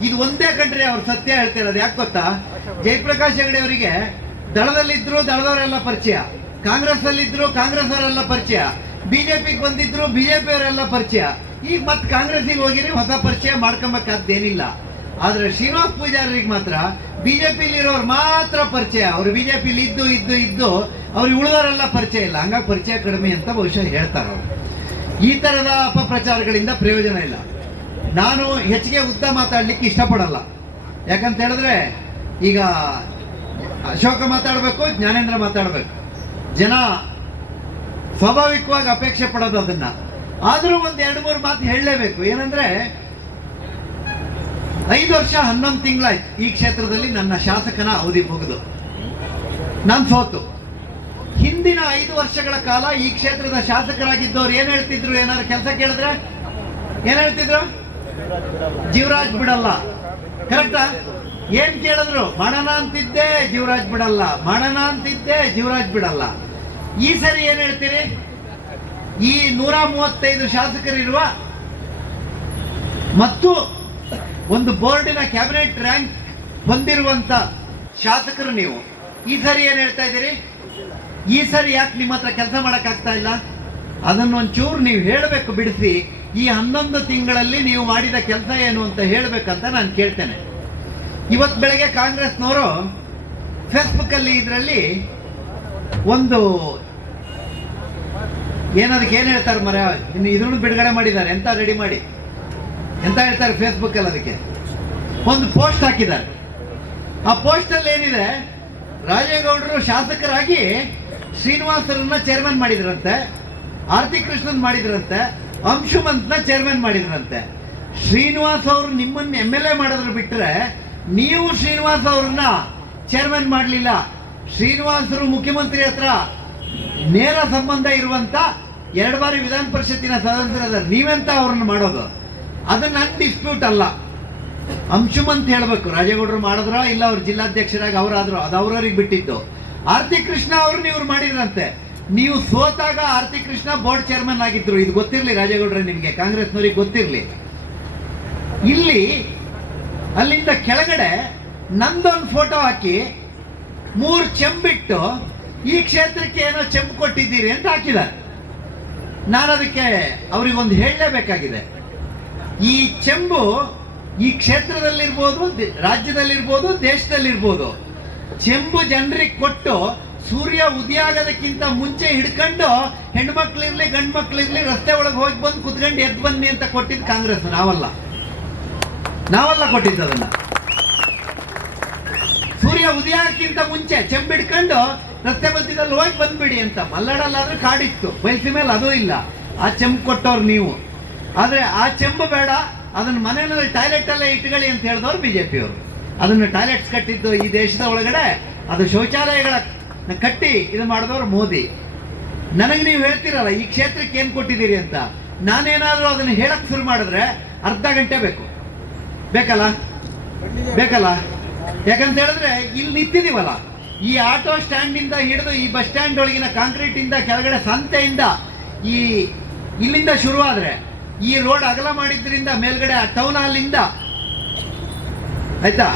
ಇದು ಒಂದೇ ಕಂಡ್ರೆ ಅವ್ರು ಸತ್ಯ ಹೇಳ್ತಿರೋದು. ಯಾಕೆ ಗೊತ್ತಾ? ಜಯಪ್ರಕಾಶ್ ಹೆಗಡೆ ಅವರಿಗೆ ದಳದಲ್ಲಿದ್ರು ದಳದವರೆಲ್ಲ ಪರಿಚಯ, ಕಾಂಗ್ರೆಸ್ ಅಲ್ಲಿದ್ರು ಕಾಂಗ್ರೆಸ್ ಅವರೆಲ್ಲ ಪರಿಚಯ, BJPಗೆ ಬಂದಿದ್ರು BJP ಅವರೆಲ್ಲ ಪರಿಚಯ. ಈಗ ಮತ್ತೆ ಕಾಂಗ್ರೆಸ್ಸಿಗೆ ಹೋಗಿರಿ, ಹೊಸ ಪರಿಚಯ ಮಾಡ್ಕೊಬೇಕಾದ್ದೇನಿಲ್ಲ. ಆದ್ರೆ ಶ್ರೀನಿವಾಸ ಪೂಜಾರಿಗೆ ಮಾತ್ರ BJPಲಿರೋರು ಮಾತ್ರ ಪರಿಚಯ. ಅವರು BJPಲಿ ಇದ್ದು ಅವ್ರಿಗೆ ಉಳಿದವರೆಲ್ಲ ಪರಿಚಯ ಇಲ್ಲ, ಹಂಗಾಗಿ ಪರಿಚಯ ಕಡಿಮೆ ಅಂತ ಬಹುಶಃ ಹೇಳ್ತಾರೆ ಅವರು. ಈ ತರದ ಅಪಪ್ರಚಾರಗಳಿಂದ ಪ್ರಯೋಜನ ಇಲ್ಲ. ನಾನು ಹೆಚ್ಚಿಗೆ ಉದ್ದ ಮಾತಾಡ್ಲಿಕ್ಕೆ ಇಷ್ಟಪಡಲ್ಲ. ಯಾಕಂತ ಹೇಳಿದ್ರೆ, ಈಗ ಅಶೋಕ ಮಾತಾಡಬೇಕು, ಜ್ಞಾನೇಂದ್ರ ಮಾತಾಡಬೇಕು, ಜನ ಸ್ವಾಭಾವಿಕವಾಗಿ ಅಪೇಕ್ಷೆ ಪಡೋದು ಅದನ್ನ. ಆದ್ರೂ ಒಂದ್ 2-3 ಮಾತು ಹೇಳಲೇಬೇಕು. ಏನಂದ್ರೆ, 5 ವರ್ಷ 11 ತಿಂಗಳಾಯ್ತು ಈ ಕ್ಷೇತ್ರದಲ್ಲಿ ನನ್ನ ಶಾಸಕನ ಅವಧಿ ಮುಗಿದು ನಾನು ಸೋತು. ಹಿಂದಿನ 5 ವರ್ಷಗಳ ಕಾಲ ಈ ಕ್ಷೇತ್ರದ ಶಾಸಕರಾಗಿದ್ದವ್ರು ಏನ್ ಹೇಳ್ತಿದ್ರು? ಏನಾದ್ರು ಕೆಲಸ ಕೇಳಿದ್ರೆ ಏನ್ ಹೇಳ್ತಿದ್ರು? ಜೀವರಾಜ್ ಬಿಡಲ್ಲ. ಕರೆಕ್ಟಾ? ಏನ್ ಕೇಳಿದ್ರು? ಮಾಡೋಣ ಅಂತಿದ್ದೆ, ಜೀವರಾಜ್ ಬಿಡಲ್ಲ, ಮಾಡೋಣ ಅಂತಿದ್ದೆ, ಜೀವರಾಜ್ ಬಿಡಲ್ಲ. ಈ ಸರಿ ಏನ್ ಹೇಳ್ತೀರಿ? ಈ 135 ಶಾಸಕರಿರುವ ಮತ್ತು ಒಂದು ಬೋರ್ಡಿನ ಕ್ಯಾಬಿನೆಟ್ ರ್ಯಾಂಕ್ ಹೊಂದಿರುವಂತ ಶಾಸಕರು ನೀವು. ಈ ಸರಿ ಏನ್ ಹೇಳ್ತಾ ಇದ್ದೀರಿ? ಈ ಸರಿ ಯಾಕೆ ನಿಮ್ಮ ಹತ್ರ ಕೆಲಸ ಮಾಡಕ್ಕಾಗ್ತಾ ಇಲ್ಲ? ಅದನ್ನು ಒಂಚೂರು ನೀವು ಹೇಳಬೇಕು, ಬಿಡಿಸಿ. ಈ 11 ತಿಂಗಳಲ್ಲಿ ನೀವು ಮಾಡಿದ ಕೆಲಸ ಏನು ಅಂತ ಹೇಳಬೇಕಂತ ನಾನು ಕೇಳ್ತೇನೆ. ಇವತ್ತು ಬೆಳಗ್ಗೆ ಕಾಂಗ್ರೆಸ್ನವರು ಫೇಸ್ಬುಕ್ ಅಲ್ಲಿ ಇದರಲ್ಲಿ ಒಂದು ಏನದಕ್ಕೆ ಏನ್ ಹೇಳ್ತಾರೆ ಮರ, ಇನ್ನು ಇದ್ರನ್ನು ಬಿಡುಗಡೆ ಮಾಡಿದ್ದಾರೆ. ಎಂತ ರೆಡಿ ಮಾಡಿ ಎಂತ ಹೇಳ್ತಾರೆ ಫೇಸ್ಬುಕ್ ಅಲ್ಲಿ, ಅದಕ್ಕೆ ಒಂದು ಪೋಸ್ಟ್ ಹಾಕಿದ್ದಾರೆ. ಆ ಪೋಸ್ಟ್ ಅಲ್ಲಿ ಏನಿದೆ, ರಾಜೇಗೌಡರು ಶಾಸಕರಾಗಿ ಶ್ರೀನಿವಾಸರನ್ನ ಚೇರ್ಮನ್ ಮಾಡಿದ್ರಂತೆ, ಆರತಿ ಕೃಷ್ಣನ್ ಮಾಡಿದ್ರಂತೆ, ಅಂಶುಮಂತ್ನ ಚೇರ್ಮನ್ ಮಾಡಿದ್ರಂತೆ. ಶ್ರೀನಿವಾಸ್ ಅವರು ನಿಮ್ಮನ್ನ MLA ಮಾಡಿದ್ರು ಬಿಟ್ರೆ ನೀವು ಶ್ರೀನಿವಾಸ್ ಅವ್ರನ್ನ ಚೇರ್ಮನ್ ಮಾಡಲಿಲ್ಲ. ಶ್ರೀನಿವಾಸರು ಮುಖ್ಯಮಂತ್ರಿ ಹತ್ರ ನೇರ ಸಂಬಂಧ ಇರುವಂತ 2 ಬಾರಿ ವಿಧಾನ ಪರಿಷತ್ತಿನ ಸದಸ್ಯರಾದ ನೀವೆಂತ ಅವ್ರನ್ನ ಮಾಡೋದು? ಅದು ನನ್ನ ಡಿಸ್ಪ್ಯೂಟ್ ಅಲ್ಲ. ಅಂಶುಮಂತ್ ಹೇಳ್ಬೇಕು, ರಾಜೇಗೌಡರು ಮಾಡಿದ್ರ ಇಲ್ಲ ಅವ್ರ ಜಿಲ್ಲಾಧ್ಯಕ್ಷರಾಗಿ ಅವರಾದ್ರು, ಅದು ಅವ್ರವ್ರಿಗೆ ಬಿಟ್ಟಿದ್ದು. ಆರತಿ ಕೃಷ್ಣ ಅವ್ರನ್ನ ಇವ್ರು ಮಾಡಿದ್ರಂತೆ. ನೀವು ಸೋತಾಗ ಆರತಿ ಕೃಷ್ಣ ಬೋರ್ಡ್ ಚೇರ್ಮನ್ ಆಗಿದ್ರು. ಇದು ಗೊತ್ತಿರ್ಲಿ ರಾಜೇಗೌಡ್ರೆ, ನಿಮ್ಗೆ ಕಾಂಗ್ರೆಸ್ನವ್ರಿಗೆ ಗೊತ್ತಿರ್ಲಿ. ಇಲ್ಲಿ ಅಲ್ಲಿಂದ ಕೆಳಗಡೆ ನಂದೊಂದು ಫೋಟೋ ಹಾಕಿ 3 ಚೆಂಬಿಟ್ಟು ಈ ಕ್ಷೇತ್ರಕ್ಕೆ ಏನೋ ಚೆಂಬು ಕೊಟ್ಟಿದ್ದೀರಿ ಅಂತ ಹಾಕಿದ್ದಾರೆ. ನಾನು ಅದಕ್ಕೆ ಅವರಿಗೊಂದು ಹೇಳಲೇಬೇಕಾಗಿದೆ. ಈ ಚೆಂಬು ಈ ಕ್ಷೇತ್ರದಲ್ಲಿರ್ಬೋದು, ರಾಜ್ಯದಲ್ಲಿರ್ಬೋದು, ದೇಶದಲ್ಲಿರ್ಬೋದು, ಚೆಂಬು ಜನರಿಗೆ ಕೊಟ್ಟು ಸೂರ್ಯ ಉದಯ ಆಗೋದಕ್ಕಿಂತ ಮುಂಚೆ ಹಿಡ್ಕೊಂಡು ಹೆಣ್ಮಕ್ಳಿರ್ಲಿ ಗಂಡು ಮಕ್ಳಿರ್ಲಿ ರಸ್ತೆ ಒಳಗೆ ಹೋಗಿ ಬಂದು ಕುತ್ಕೊಂಡು ಎದ್ದು ಬನ್ನಿ ಅಂತ ಕೊಟ್ಟಿದ್ದು ಕಾಂಗ್ರೆಸ್. ನಾವಲ್ಲ ಕೊಟ್ಟಿದ್ದು ಅದನ್ನ. ಸೂರ್ಯ ಉದಯಕ್ಕಿಂತ ಮುಂಚೆ ಚೆಂಬಿಡ್ಕೊಂಡು ರಸ್ತೆ ಮಧ್ಯದಲ್ಲಿ ಹೋಗಿ ಬಂದ್ಬಿಡಿ ಅಂತ. ಮಲ್ನಾಡಲ್ಲಾದ್ರೆ ಕಾಡಿತ್ತು, ಬಯಸಿ ಮೇಲೆ ಅದೂ ಇಲ್ಲ. ಆ ಚೆಂಬು ಕೊಟ್ಟವ್ರು ನೀವು. ಆದ್ರೆ ಆ ಚೆಂಬು ಬೇಡ, ಅದನ್ನ ಮನೆಯಲ್ಲಿ ಟಾಯ್ಲೆಟ್ ಅಲ್ಲೇ ಇಟ್ಕೊಳ್ಳಿ ಅಂತ ಹೇಳಿದವ್ರು ಬಿಜೆಪಿಯವರು. ಅದನ್ನು ಟಾಯ್ಲೆಟ್ಸ್ ಕಟ್ಟಿದ್ದು ಈ ದೇಶದ ಒಳಗಡೆ, ಅದು ಶೌಚಾಲಯಗಳ ಕಟ್ಟಿ ಇದು ಮಾಡಿದವರು ಮೋದಿ. ನನಗೆ ನೀವು ಹೇಳ್ತೀರಲ್ಲ ಈ ಕ್ಷೇತ್ರಕ್ಕೆ ಏನ್ ಕೊಟ್ಟಿದ್ದೀರಿ ಅಂತ, ನಾನೇನಾದ್ರೂ ಅದನ್ನ ಹೇಳಕ್ ಶುರು ಮಾಡಿದ್ರೆ ಅರ್ಧ ಗಂಟೆ ಬೇಕಲ್ಲ. ಯಾಕಂತ ಹೇಳಿದ್ರೆ ಇಲ್ಲಿ ನಿಂತಿದೀವಲ್ಲ, ಈ ಆಟೋ ಸ್ಟ್ಯಾಂಡ್ ಇಂದ ಹಿಡಿದು ಈ ಬಸ್ ಸ್ಟ್ಯಾಂಡ್ ಒಳಗಿನ ಕಾಂಕ್ರೀಟ್ ಇಂದ ಕೆಳಗಡೆ ಸಂತೆಯಿಂದ ಈ ಇಲ್ಲಿಂದ ಶುರುವಾದ್ರೆ ಈ ರೋಡ್ ಅಗಲ ಮಾಡಿದ್ರಿಂದ ಮೇಲ್ಗಡೆ ಟೌನ್ ಹಾಲ್ ಇಂದ ಆಯ್ತಾ,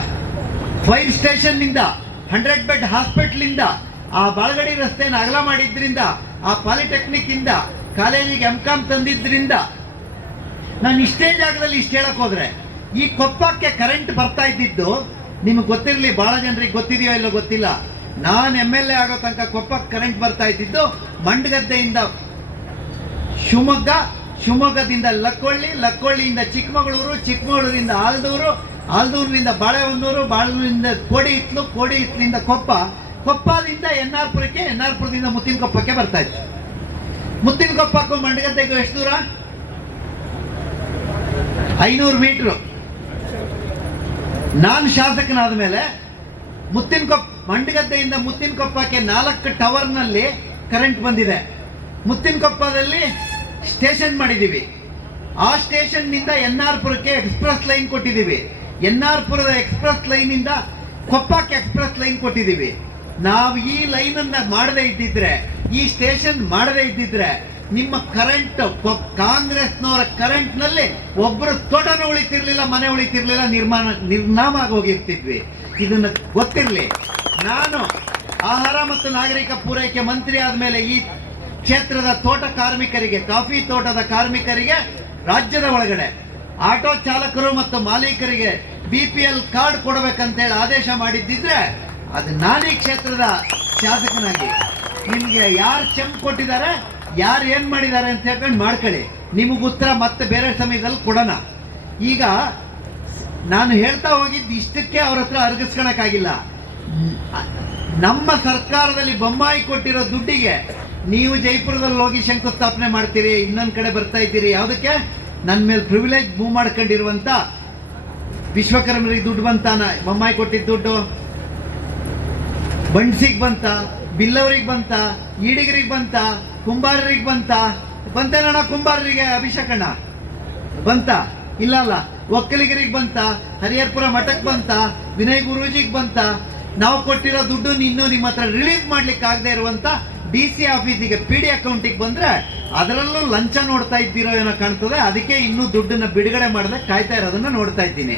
ಫೈರ್ ಸ್ಟೇಷನ್ ನಿಂದ 100 ಬೆಡ್ ಹಾಸ್ಪಿಟಲ್ ಇಂದ ಆ ಬಾಳಗಡಿ ರಸ್ತೆಯನ್ನು ಅಗಲ ಮಾಡಿದ್ರಿಂದ, ಆ ಪಾಲಿಟೆಕ್ನಿಕ್ ಇಂದ ಕಾಲೇಜಿಗೆ MCOM ತಂದಿದ್ರಿಂದ, ನಾನು ಇಷ್ಟೇ ಜಾಗದಲ್ಲಿ ಇಷ್ಟು ಹೇಳಕ್ ಹೋದ್ರೆ ಈ ಕೊಪ್ಪಕ್ಕೆ ಕರೆಂಟ್ ಬರ್ತಾ ಇದ್ದಿದ್ದು ನಿಮ್ಗೆ ಗೊತ್ತಿರಲಿ, ಬಹಳ ಜನರಿಗೆ ಗೊತ್ತಿದೆಯೋ ಇಲ್ಲೋ ಗೊತ್ತಿಲ್ಲ. ನಾನು MLA ಆಗೋ ತನಕ ಕೊಪ್ಪಕ್ಕೆ ಕರೆಂಟ್ ಬರ್ತಾ ಇದ್ದಿದ್ದು ಮಂಡಗದ್ದೆಯಿಂದ ಶಿವಮೊಗ್ಗ, ಶಿವಮೊಗ್ಗದಿಂದ ಲಕ್ಕೊಳ್ಳಿ, ಲಕ್ಕೊಳ್ಳಿಯಿಂದ ಚಿಕ್ಕಮಗಳೂರು, ಚಿಕ್ಕಮಗಳೂರಿಂದ ಆಲ್ದೂರು, ಆಲ್ದೂರಿನಿಂದ ಬಾಳೆಹೊನ್ನೂರು, ಬಾಳೆಹೊನ್ನೂರಿಂದ ಕೋಡಿ ಹಿತ್ಲು, ಕೋಡಿ ಹಿತ್ಲಿಂದ ಕೊಪ್ಪ, ಕೊಪ್ಪದಿಂದ ಎನ್ನಾರ್ಪುರಕ್ಕೆ, ಎನ್ನಾರ್ಪುರದಿಂದ ಮುತ್ತಿನಕೊಪ್ಪಕ್ಕೆ ಬರ್ತಾ ಇತ್ತು. ಮುತ್ತಿನಕೊಪ್ಪಕ್ಕೂ ಮಂಡಗದ್ದೆಗೂ ಎಷ್ಟು ದೂರ? 500 ಮೀಟರ್. ನಾನು ಶಾಸಕನಾದ ಮೇಲೆ ಮಂಡಗದ್ದೆಯಿಂದ ಮುತ್ತಿನಕೊಪ್ಪಕ್ಕೆ 4 ಟವರ್ನಲ್ಲಿ ಕರೆಂಟ್ ಬಂದಿದೆ. ಮುತ್ತಿನಕೊಪ್ಪದಲ್ಲಿ ಸ್ಟೇಷನ್ ಮಾಡಿದ್ದೀವಿ. ಆ ಸ್ಟೇಷನ್ ನಿಂದ ಎನ್ನಾರ್ಪುರಕ್ಕೆ ಎಕ್ಸ್ಪ್ರೆಸ್ ಲೈನ್ ಕೊಟ್ಟಿದ್ದೀವಿ. ಎನ್ನಾರ್ಪುರದ ಎಕ್ಸ್ಪ್ರೆಸ್ ಲೈನ್ ಇಂದ ಕೊಪ್ಪಕ್ಕೆ ಎಕ್ಸ್ಪ್ರೆಸ್ ಲೈನ್ ಕೊಟ್ಟಿದ್ದೀವಿ. ನಾವು ಈ ಲೈನ್ ಅನ್ನ ಮಾಡದೇ ಇದ್ದಿದ್ರೆ, ಈ ಸ್ಟೇಷನ್ ಮಾಡದೇ ಇದ್ದಿದ್ರೆ ನಿಮ್ಮ ಕರೆಂಟ್, ಕಾಂಗ್ರೆಸ್ನವರ ಕರೆಂಟ್ ನಲ್ಲಿ ಒಬ್ಬರು ತೋಟನೂ ಉಳಿತಿರ್ಲಿಲ್ಲ, ಮನೆ ಉಳಿತಿರ್ಲಿಲ್ಲ, ನಿರ್ನಾಮ ಆಗಿ ಹೋಗಿರ್ತಿದ್ವಿ. ಇದನ್ನ ಗೊತ್ತಿರ್ಲಿ. ನಾನು ಆಹಾರ ಮತ್ತು ನಾಗರಿಕ ಪೂರೈಕೆ ಮಂತ್ರಿ ಆದ್ಮೇಲೆ ಈ ಕ್ಷೇತ್ರದ ತೋಟ ಕಾರ್ಮಿಕರಿಗೆ, ಕಾಫಿ ತೋಟದ ಕಾರ್ಮಿಕರಿಗೆ ರಾಜ್ಯದ ಒಳಗಡೆ ಆಟೋ ಚಾಲಕರು ಮತ್ತು ಮಾಲೀಕರಿಗೆ BPL ಕಾರ್ಡ್ ಕೊಡಬೇಕಂತೇಳಿ ಆದೇಶ ಮಾಡಿದ್ದಿದ್ರೆ ಅದು ನಾನೀ ಕ್ಷೇತ್ರದ ಶಾಸಕನಾಗಿ ನಿಮ್ಗೆ ಯಾರು ಚೆಂಪ್ ಕೊಟ್ಟಿದ್ದಾರೆ, ಯಾರು ಏನ್ ಮಾಡಿದ್ದಾರೆ ಅಂತ ಹೇಳ್ಕೊಂಡು ಮಾಡ್ಕೊಳ್ಳಿ. ನಿಮಗೆ ಉತ್ತರ ಮತ್ತೆ ಬೇರೆ ಸಮಯದಲ್ಲಿ ಕೊಡೋಣ. ಈಗ ನಾನು ಹೇಳ್ತಾ ಹೋಗಿದ್ದು ಇಷ್ಟಕ್ಕೆ ಅವ್ರ ಹತ್ರ ಅರ್ಗಿಸ್ಕೊಳಕ್ಕಾಗಿಲ್ಲ. ನಮ್ಮ ಸರ್ಕಾರದಲ್ಲಿ ಬೊಮ್ಮಾಯಿ ಕೊಟ್ಟಿರೋ ದುಡ್ಡಿಗೆ ನೀವು ಜೈಪುರದಲ್ಲಿ ಹೋಗಿ ಶಂಕುಸ್ಥಾಪನೆ ಮಾಡ್ತೀರಿ, ಇನ್ನೊಂದ್ ಕಡೆ ಬರ್ತಾ ಇದ್ದೀರಿ. ಯಾವುದಕ್ಕೆ? ನನ್ನ ಮೇಲೆ ಪ್ರಿವಿಲೇಜ್ ಮೂವ್ ಮಾಡ್ಕೊಂಡಿರುವಂತ ವಿಶ್ವಕರ್ಮರಿಗೆ ದುಡ್ಡು ಬಂತಾನ, ಬೊಮ್ಮಾಯಿ ಕೊಟ್ಟಿದ್ದ ದುಡ್ಡು ಬಣ್ಸಿಗೆ ಬಂತ, ಬಿಲ್ಲವರಿಗೆ ಬಂತ, ಈಡಿಗರಿಗೆ ಬಂತ, ಕುಂಬಾರರಿಗೆ ಬಂತೇನಣ್ಣ? ಕುಂಬಾರರಿಗೆ ಅಭಿಷೇಕಣ್ಣ ಬಂತ? ಇಲ್ಲ ಅಲ್ಲ. ಒಕ್ಕಲಿಗರಿಗೆ ಬಂತ, ಹರಿಹರಪುರ ಮಠಕ್ಕೆ ಬಂತ, ವಿನಯ್ ಗುರೂಜಿಗೆ ಬಂತ. ನಾವು ಕೊಟ್ಟಿರೋ ದುಡ್ಡು ಇನ್ನೂ ನಿಮ್ಮ ಹತ್ರ ರಿಲೀಸ್ ಮಾಡ್ಲಿಕ್ಕೆ ಆಗದೆ ಇರುವಂತ DC ಆಫೀಸಿಗೆ PD ಅಕೌಂಟಿಗೆ ಬಂದ್ರೆ ಅದರಲ್ಲೂ ಲಂಚ ನೋಡ್ತಾ ಇದ್ದೀರೋ ಏನೋ ಕಾಣ್ತದೆ. ಅದಕ್ಕೆ ಇನ್ನೂ ದುಡ್ಡನ್ನ ಬಿಡುಗಡೆ ಮಾಡದೆ ಕಾಯ್ತಾ ಇರೋದನ್ನ ನೋಡ್ತಾ ಇದ್ದೀನಿ.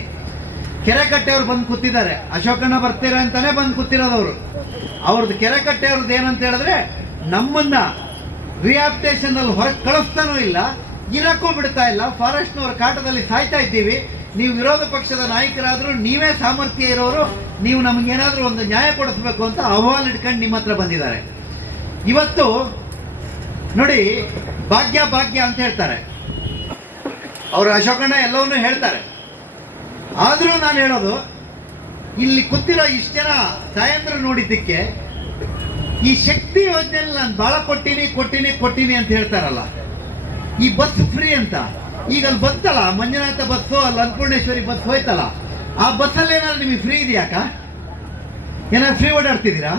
ಕೆರೆಕಟ್ಟೆಯವ್ರು ಬಂದು ಕೂತಿದ್ದಾರೆ. ಅಶೋಕಣ್ಣ ಬರ್ತೀರಾ ಅಂತಾನೆ ಬಂದು ಕೂತಿರೋದವ್ರು. ಅವ್ರದ್ದು ಕೆರೆಕಟ್ಟೆಯವ್ರದ್ದು ಏನಂತ ಹೇಳಿದ್ರೆ, ನಮ್ಮನ್ನ ರಿಹಾಬಿಟೇಷನ್ ಅಲ್ಲಿ ಹೊರಗೆ ಕಳಿಸ್ತಾನೂ ಇಲ್ಲ, ಇರಕ್ಕೂ ಬಿಡ್ತಾ ಇಲ್ಲ, ಫಾರೆಸ್ಟ್ನವ್ರ ಕಾಟದಲ್ಲಿ ಸಾಯ್ತಾ ಇದ್ದೀವಿ. ನೀವು ವಿರೋಧ ಪಕ್ಷದ ನಾಯಕರಾದರೂ ನೀವೇ ಸಾಮರ್ಥ್ಯ ಇರೋರು, ನೀವು ನಮಗೇನಾದ್ರೂ ಒಂದು ನ್ಯಾಯ ಕೊಡಿಸ್ಬೇಕು ಅಂತ ಅಹವಾಲು ಇಟ್ಕೊಂಡು ನಿಮ್ಮ ಹತ್ರ ಬಂದಿದ್ದಾರೆ. ಇವತ್ತು ನೋಡಿ, ಭಾಗ್ಯ ಭಾಗ್ಯ ಅಂತ ಹೇಳ್ತಾರೆ ಅವರು, ಅಶೋಕಣ್ಣ ಎಲ್ಲವನ್ನೂ ಹೇಳ್ತಾರೆ. ಆದರೂ ನಾನು ಹೇಳೋದು, ಇಲ್ಲಿ ಕೂತಿರೋ ಇಷ್ಟು ಜನ ತಾಯಂದ್ರು ನೋಡಿದ್ದಕ್ಕೆ ಈ ಶಕ್ತಿ ಯೋಜನೆಯಲ್ಲಿ ನಾನು ಭಾಳ ಕೊಟ್ಟಿನಿ ಅಂತ ಹೇಳ್ತಾರಲ್ಲ, ಈ ಬಸ್ ಫ್ರೀ ಅಂತ ಈಗ ಅಲ್ಲಿ ಬಂತಲ್ಲ, ಮಂಜುನಾಥ ಬಸ್ಸು, ಅಲ್ಲಿ ಅನ್ನಪೂರ್ಣೇಶ್ವರಿ ಬಸ್ ಹೋಯ್ತಲ್ಲ, ಆ ಬಸ್ಸಲ್ಲಿ ಏನಾದ್ರು ನಿಮಗೆ ಫ್ರೀ ಇದೆಯಾಕ? ಏನಾದ್ರು ಫ್ರೀ ಓಡಾಡ್ತಿದ್ದೀರಾ?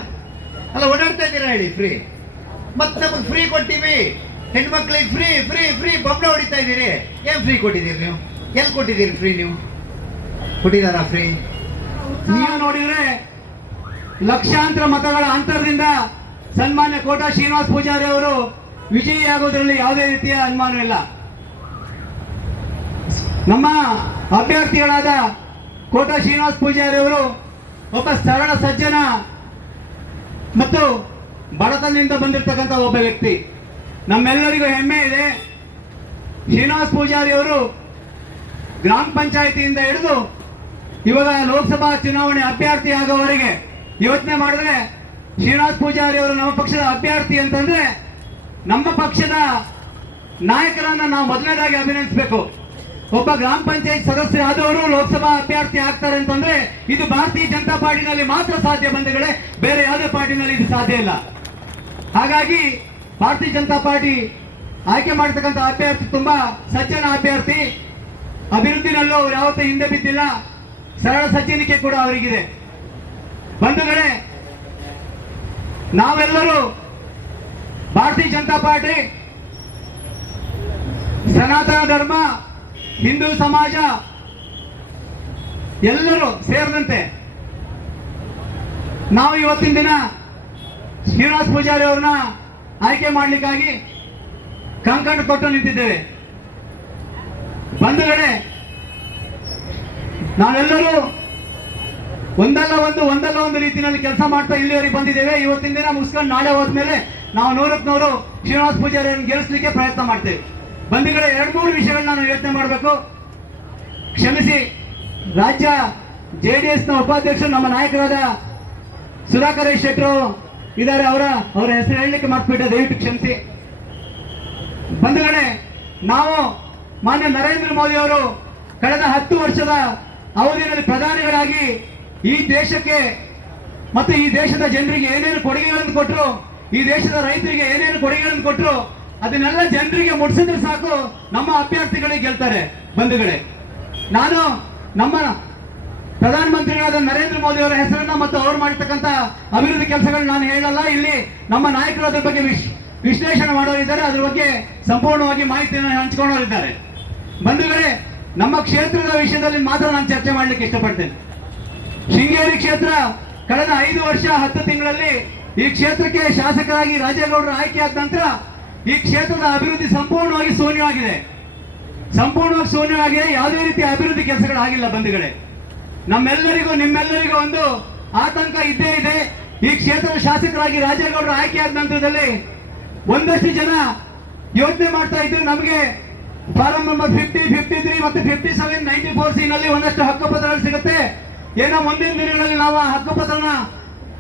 ಅಲ್ಲ, ಓಡಾಡ್ತಾ ಇದ್ದೀರಾ ಹೇಳಿ ಫ್ರೀ. ಮತ್ತೆ ನಮಗೆ ಫ್ರೀ ಕೊಟ್ಟಿವಿ, ಹೆಣ್ಮಕ್ಳಿಗೆ ಫ್ರೀ ಫ್ರೀ ಫ್ರೀ ಬೊಬ್ಬ ಹೊಡಿತಾ ಇದ್ದೀರಿ. ಏನು ಫ್ರೀ ಕೊಟ್ಟಿದ್ದೀರಿ ನೀವು? ಎಲ್ಲಿ ಕೊಟ್ಟಿದ್ದೀರಿ ಫ್ರೀ? ನೀವು ಕೊಟ್ಟಿದ್ದಾರಾ ಫ್ರೀ? ನೀವು ನೋಡಿದ್ರೆ ಲಕ್ಷಾಂತರ ಮತಗಳ ಅಂತರದಿಂದ ಸನ್ಮಾನ್ಯ ಕೋಟಾ ಶ್ರೀನಿವಾಸ ಪೂಜಾರಿ ಅವರು ವಿಜಯಿಯಾಗೋದ್ರಲ್ಲಿ ಯಾವುದೇ ರೀತಿಯ ಅನುಮಾನವಿಲ್ಲ. ನಮ್ಮ ಅಭ್ಯರ್ಥಿಗಳಾದ ಕೋಟಾ ಶ್ರೀನಿವಾಸ ಪೂಜಾರಿ ಅವರು ಒಬ್ಬ ಸರಳ ಸಜ್ಜನ ಮತ್ತು ಬಡತನದಿಂದ ಬಂದಿರತಕ್ಕಂಥ ಒಬ್ಬ ವ್ಯಕ್ತಿ. ನಮ್ಮೆಲ್ಲರಿಗೂ ಹೆಮ್ಮೆ ಇದೆ. ಶ್ರೀನಿವಾಸ ಪೂಜಾರಿ ಅವರು ಗ್ರಾಮ ಪಂಚಾಯಿತಿಯಿಂದ ಹಿಡಿದು ಇವಾಗ ಲೋಕಸಭಾ ಚುನಾವಣೆ ಅಭ್ಯರ್ಥಿ ಆಗೋವರೆಗೆ ಯೋಚನೆ ಮಾಡಿದ್ರೆ, ಶ್ರೀನಿವಾಸ ಪೂಜಾರಿ ಅವರು ನಮ್ಮ ಪಕ್ಷದ ಅಭ್ಯರ್ಥಿ ಅಂತಂದ್ರೆ ನಮ್ಮ ಪಕ್ಷದ ನಾಯಕರನ್ನ ನಾವು ಮೊದಲನೇದಾಗಿ ಅಭಿನಂದಿಸಬೇಕು. ಒಬ್ಬ ಗ್ರಾಮ ಪಂಚಾಯತ್ ಸದಸ್ಯರಾದವರು ಲೋಕಸಭಾ ಅಭ್ಯರ್ಥಿ ಆಗ್ತಾರೆ ಅಂತಂದ್ರೆ ಇದು ಭಾರತೀಯ ಜನತಾ ಪಾರ್ಟಿನಲ್ಲಿ ಮಾತ್ರ ಸಾಧ್ಯ ಬಂಧುಗಳೇ, ಬೇರೆ ಯಾವುದೇ ಪಾರ್ಟಿನಲ್ಲಿ ಇದು ಸಾಧ್ಯ ಇಲ್ಲ. ಹಾಗಾಗಿ ಭಾರತೀಯ ಜನತಾ ಪಾರ್ಟಿ ಆಯ್ಕೆ ಮಾಡತಕ್ಕಂಥ ಅಭ್ಯರ್ಥಿ ತುಂಬಾ ಸಜ್ಜನ ಅಭ್ಯರ್ಥಿ. ಅಭಿವೃದ್ಧಿನಲ್ಲೂ ಅವ್ರು ಯಾವತ್ತೂ ಹಿಂದೆ ಬಿದ್ದಿಲ್ಲ. ಸರಳ ಸಜ್ಜನಿಕೆ ಕೂಡ ಅವರಿಗಿದೆ. ಬಂಧುಗಳೇ, ನಾವೆಲ್ಲರೂ ಭಾರತೀಯ ಜನತಾ ಪಾರ್ಟಿ, ಸನಾತನ ಧರ್ಮ, ಹಿಂದೂ ಸಮಾಜ ಎಲ್ಲರೂ ಸೇರಿದಂತೆ ನಾವು ಇವತ್ತಿನ ದಿನ ಶ್ರೀನಿವಾಸ ಪೂಜಾರಿ ಅವ್ರನ್ನ ಆಯ್ಕೆ ಮಾಡಲಿಕ್ಕಾಗಿ ಕಂಕಣ ತೊಟ್ಟು ನಿಂತಿದ್ದೇವೆ. ಬಂಧುಗಳೇ, ನಾವೆಲ್ಲರೂ ಒಂದಲ್ಲ ಒಂದು ರೀತಿಯಲ್ಲಿ ಕೆಲಸ ಮಾಡ್ತಾ ಇಲ್ಲಿವರೆಗೆ ಬಂದಿದ್ದೇವೆ. ಇವತ್ತಿನ ದಿನ ಮುಗಿಸ್ಕೊಂಡು ನಾಳೆ ಹೋದ್ಮೇಲೆ ನಾವು 100ಕ್ಕೆ 100 ಶ್ರೀನಿವಾಸ ಪೂಜಾರಿಯನ್ನು ಗೆಲ್ಲಿಸಲಿಕ್ಕೆ ಪ್ರಯತ್ನ ಮಾಡ್ತೇವೆ. ಬಂಧುಗಳೇ, 2-3 ವಿಷಯಗಳನ್ನ ನಾವು ಯೋಚನೆ ಮಾಡಬೇಕು. ಕ್ಷಮಿಸಿ, ರಾಜ್ಯ JDSನ ಉಪಾಧ್ಯಕ್ಷರು ನಮ್ಮ ನಾಯಕರಾದ ಸುಧಾಕರ್ ಶೆಟ್ಟರು ಇದ್ದಾರೆ, ಅವರ ಹೆಸರು ಹೇಳಲಿಕ್ಕೆ ಮರ್ತ್ಬಿಟ್ಟೆ, ದಯವಿಟ್ಟು ಕ್ಷಮಿಸಿ. ಬಂಧುಗಳೇ, ನಾವು ಮಾನ್ಯ ನರೇಂದ್ರ ಮೋದಿ ಅವರು ಕಳೆದ 10 ವರ್ಷದ ಅವಧಿಯಲ್ಲಿ ಪ್ರಧಾನಿಗಳಾಗಿ ಈ ದೇಶಕ್ಕೆ ಮತ್ತು ಈ ದೇಶದ ಜನರಿಗೆ ಏನೇನು ಕೊಡುಗೆಗಳನ್ನು ಕೊಟ್ಟರು, ಈ ದೇಶದ ರೈತರಿಗೆ ಏನೇನು ಕೊಡುಗೆಗಳನ್ನು ಕೊಟ್ಟರು, ಅದನ್ನೆಲ್ಲ ಜನರಿಗೆ ಮುಟ್ಟಿಸಿದ್ರೆ ಸಾಕು, ನಮ್ಮ ಅಭ್ಯರ್ಥಿಗಳಿಗೆ ಗೆಲ್ತಾರೆ. ಬಂಧುಗಳೇ, ನಾನು ನಮ್ಮ ಪ್ರಧಾನಮಂತ್ರಿಗಳಾದ ನರೇಂದ್ರ ಮೋದಿ ಅವರ ಹೆಸರನ್ನ ಮತ್ತು ಅವರು ಮಾಡಿರ್ತಕ್ಕಂಥ ಅಭಿವೃದ್ಧಿ ಕೆಲಸಗಳನ್ನ ನಾನು ಹೇಳಲ್ಲ. ಇಲ್ಲಿ ನಮ್ಮ ನಾಯಕರು ಅದ್ರ ಬಗ್ಗೆ ವಿಶ್ಲೇಷಣೆ ಮಾಡೋರಿದ್ದಾರೆ, ಅದ್ರ ಬಗ್ಗೆ ಸಂಪೂರ್ಣವಾಗಿ ಮಾಹಿತಿಯನ್ನು ಹಂಚಿಕೊಳ್ಳೋರಿದ್ದಾರೆ. ಬಂಧುಗಳೇ, ನಮ್ಮ ಕ್ಷೇತ್ರದ ವಿಷಯದಲ್ಲಿ ಮಾತ್ರ ನಾನು ಚರ್ಚೆ ಮಾಡಲಿಕ್ಕೆ ಇಷ್ಟಪಡ್ತೇನೆ. ಶೃಂಗೇರಿ ಕ್ಷೇತ್ರ ಕಳೆದ 5 ವರ್ಷ 10 ತಿಂಗಳಲ್ಲಿ ಈ ಕ್ಷೇತ್ರಕ್ಕೆ ಶಾಸಕರಾಗಿ ರಾಜೇಗೌಡರು ಆಯ್ಕೆಯಾದ ನಂತರ ಈ ಕ್ಷೇತ್ರದ ಅಭಿವೃದ್ಧಿ ಸಂಪೂರ್ಣವಾಗಿ ಶೂನ್ಯವಾಗಿದೆ. ಯಾವುದೇ ರೀತಿಯ ಅಭಿವೃದ್ಧಿ ಕೆಲಸಗಳಾಗಿಲ್ಲ. ಬಂಧುಗಳೇ, ನಮ್ಮೆಲ್ಲರಿಗೂ ನಿಮ್ಮೆಲ್ಲರಿಗೂ ಒಂದು ಆತಂಕ ಇದ್ದೇ ಇದೆ. ಈ ಕ್ಷೇತ್ರದ ಶಾಸಕರಾಗಿ ರಾಜೇಗೌಡರು ಆಯ್ಕೆಯಾದ ನಂತರದಲ್ಲಿ ಒಂದಷ್ಟು ಜನ ಯೋಚನೆ ಮಾಡ್ತಾ ಇದ್ರು, ನಮಗೆ ಫಾರಂ ನಂಬರ್ 50, 53 ಮತ್ತು 57, 94C ನಲ್ಲಿ ಒಂದಷ್ಟು ಹಕ್ಕುಪತ್ರಗಳು ಸಿಗುತ್ತೆ, ಏನೋ ಮುಂದಿನ ದಿನಗಳಲ್ಲಿ ನಾವು ಆ ಹಕ್ಕುಪತ್ರನ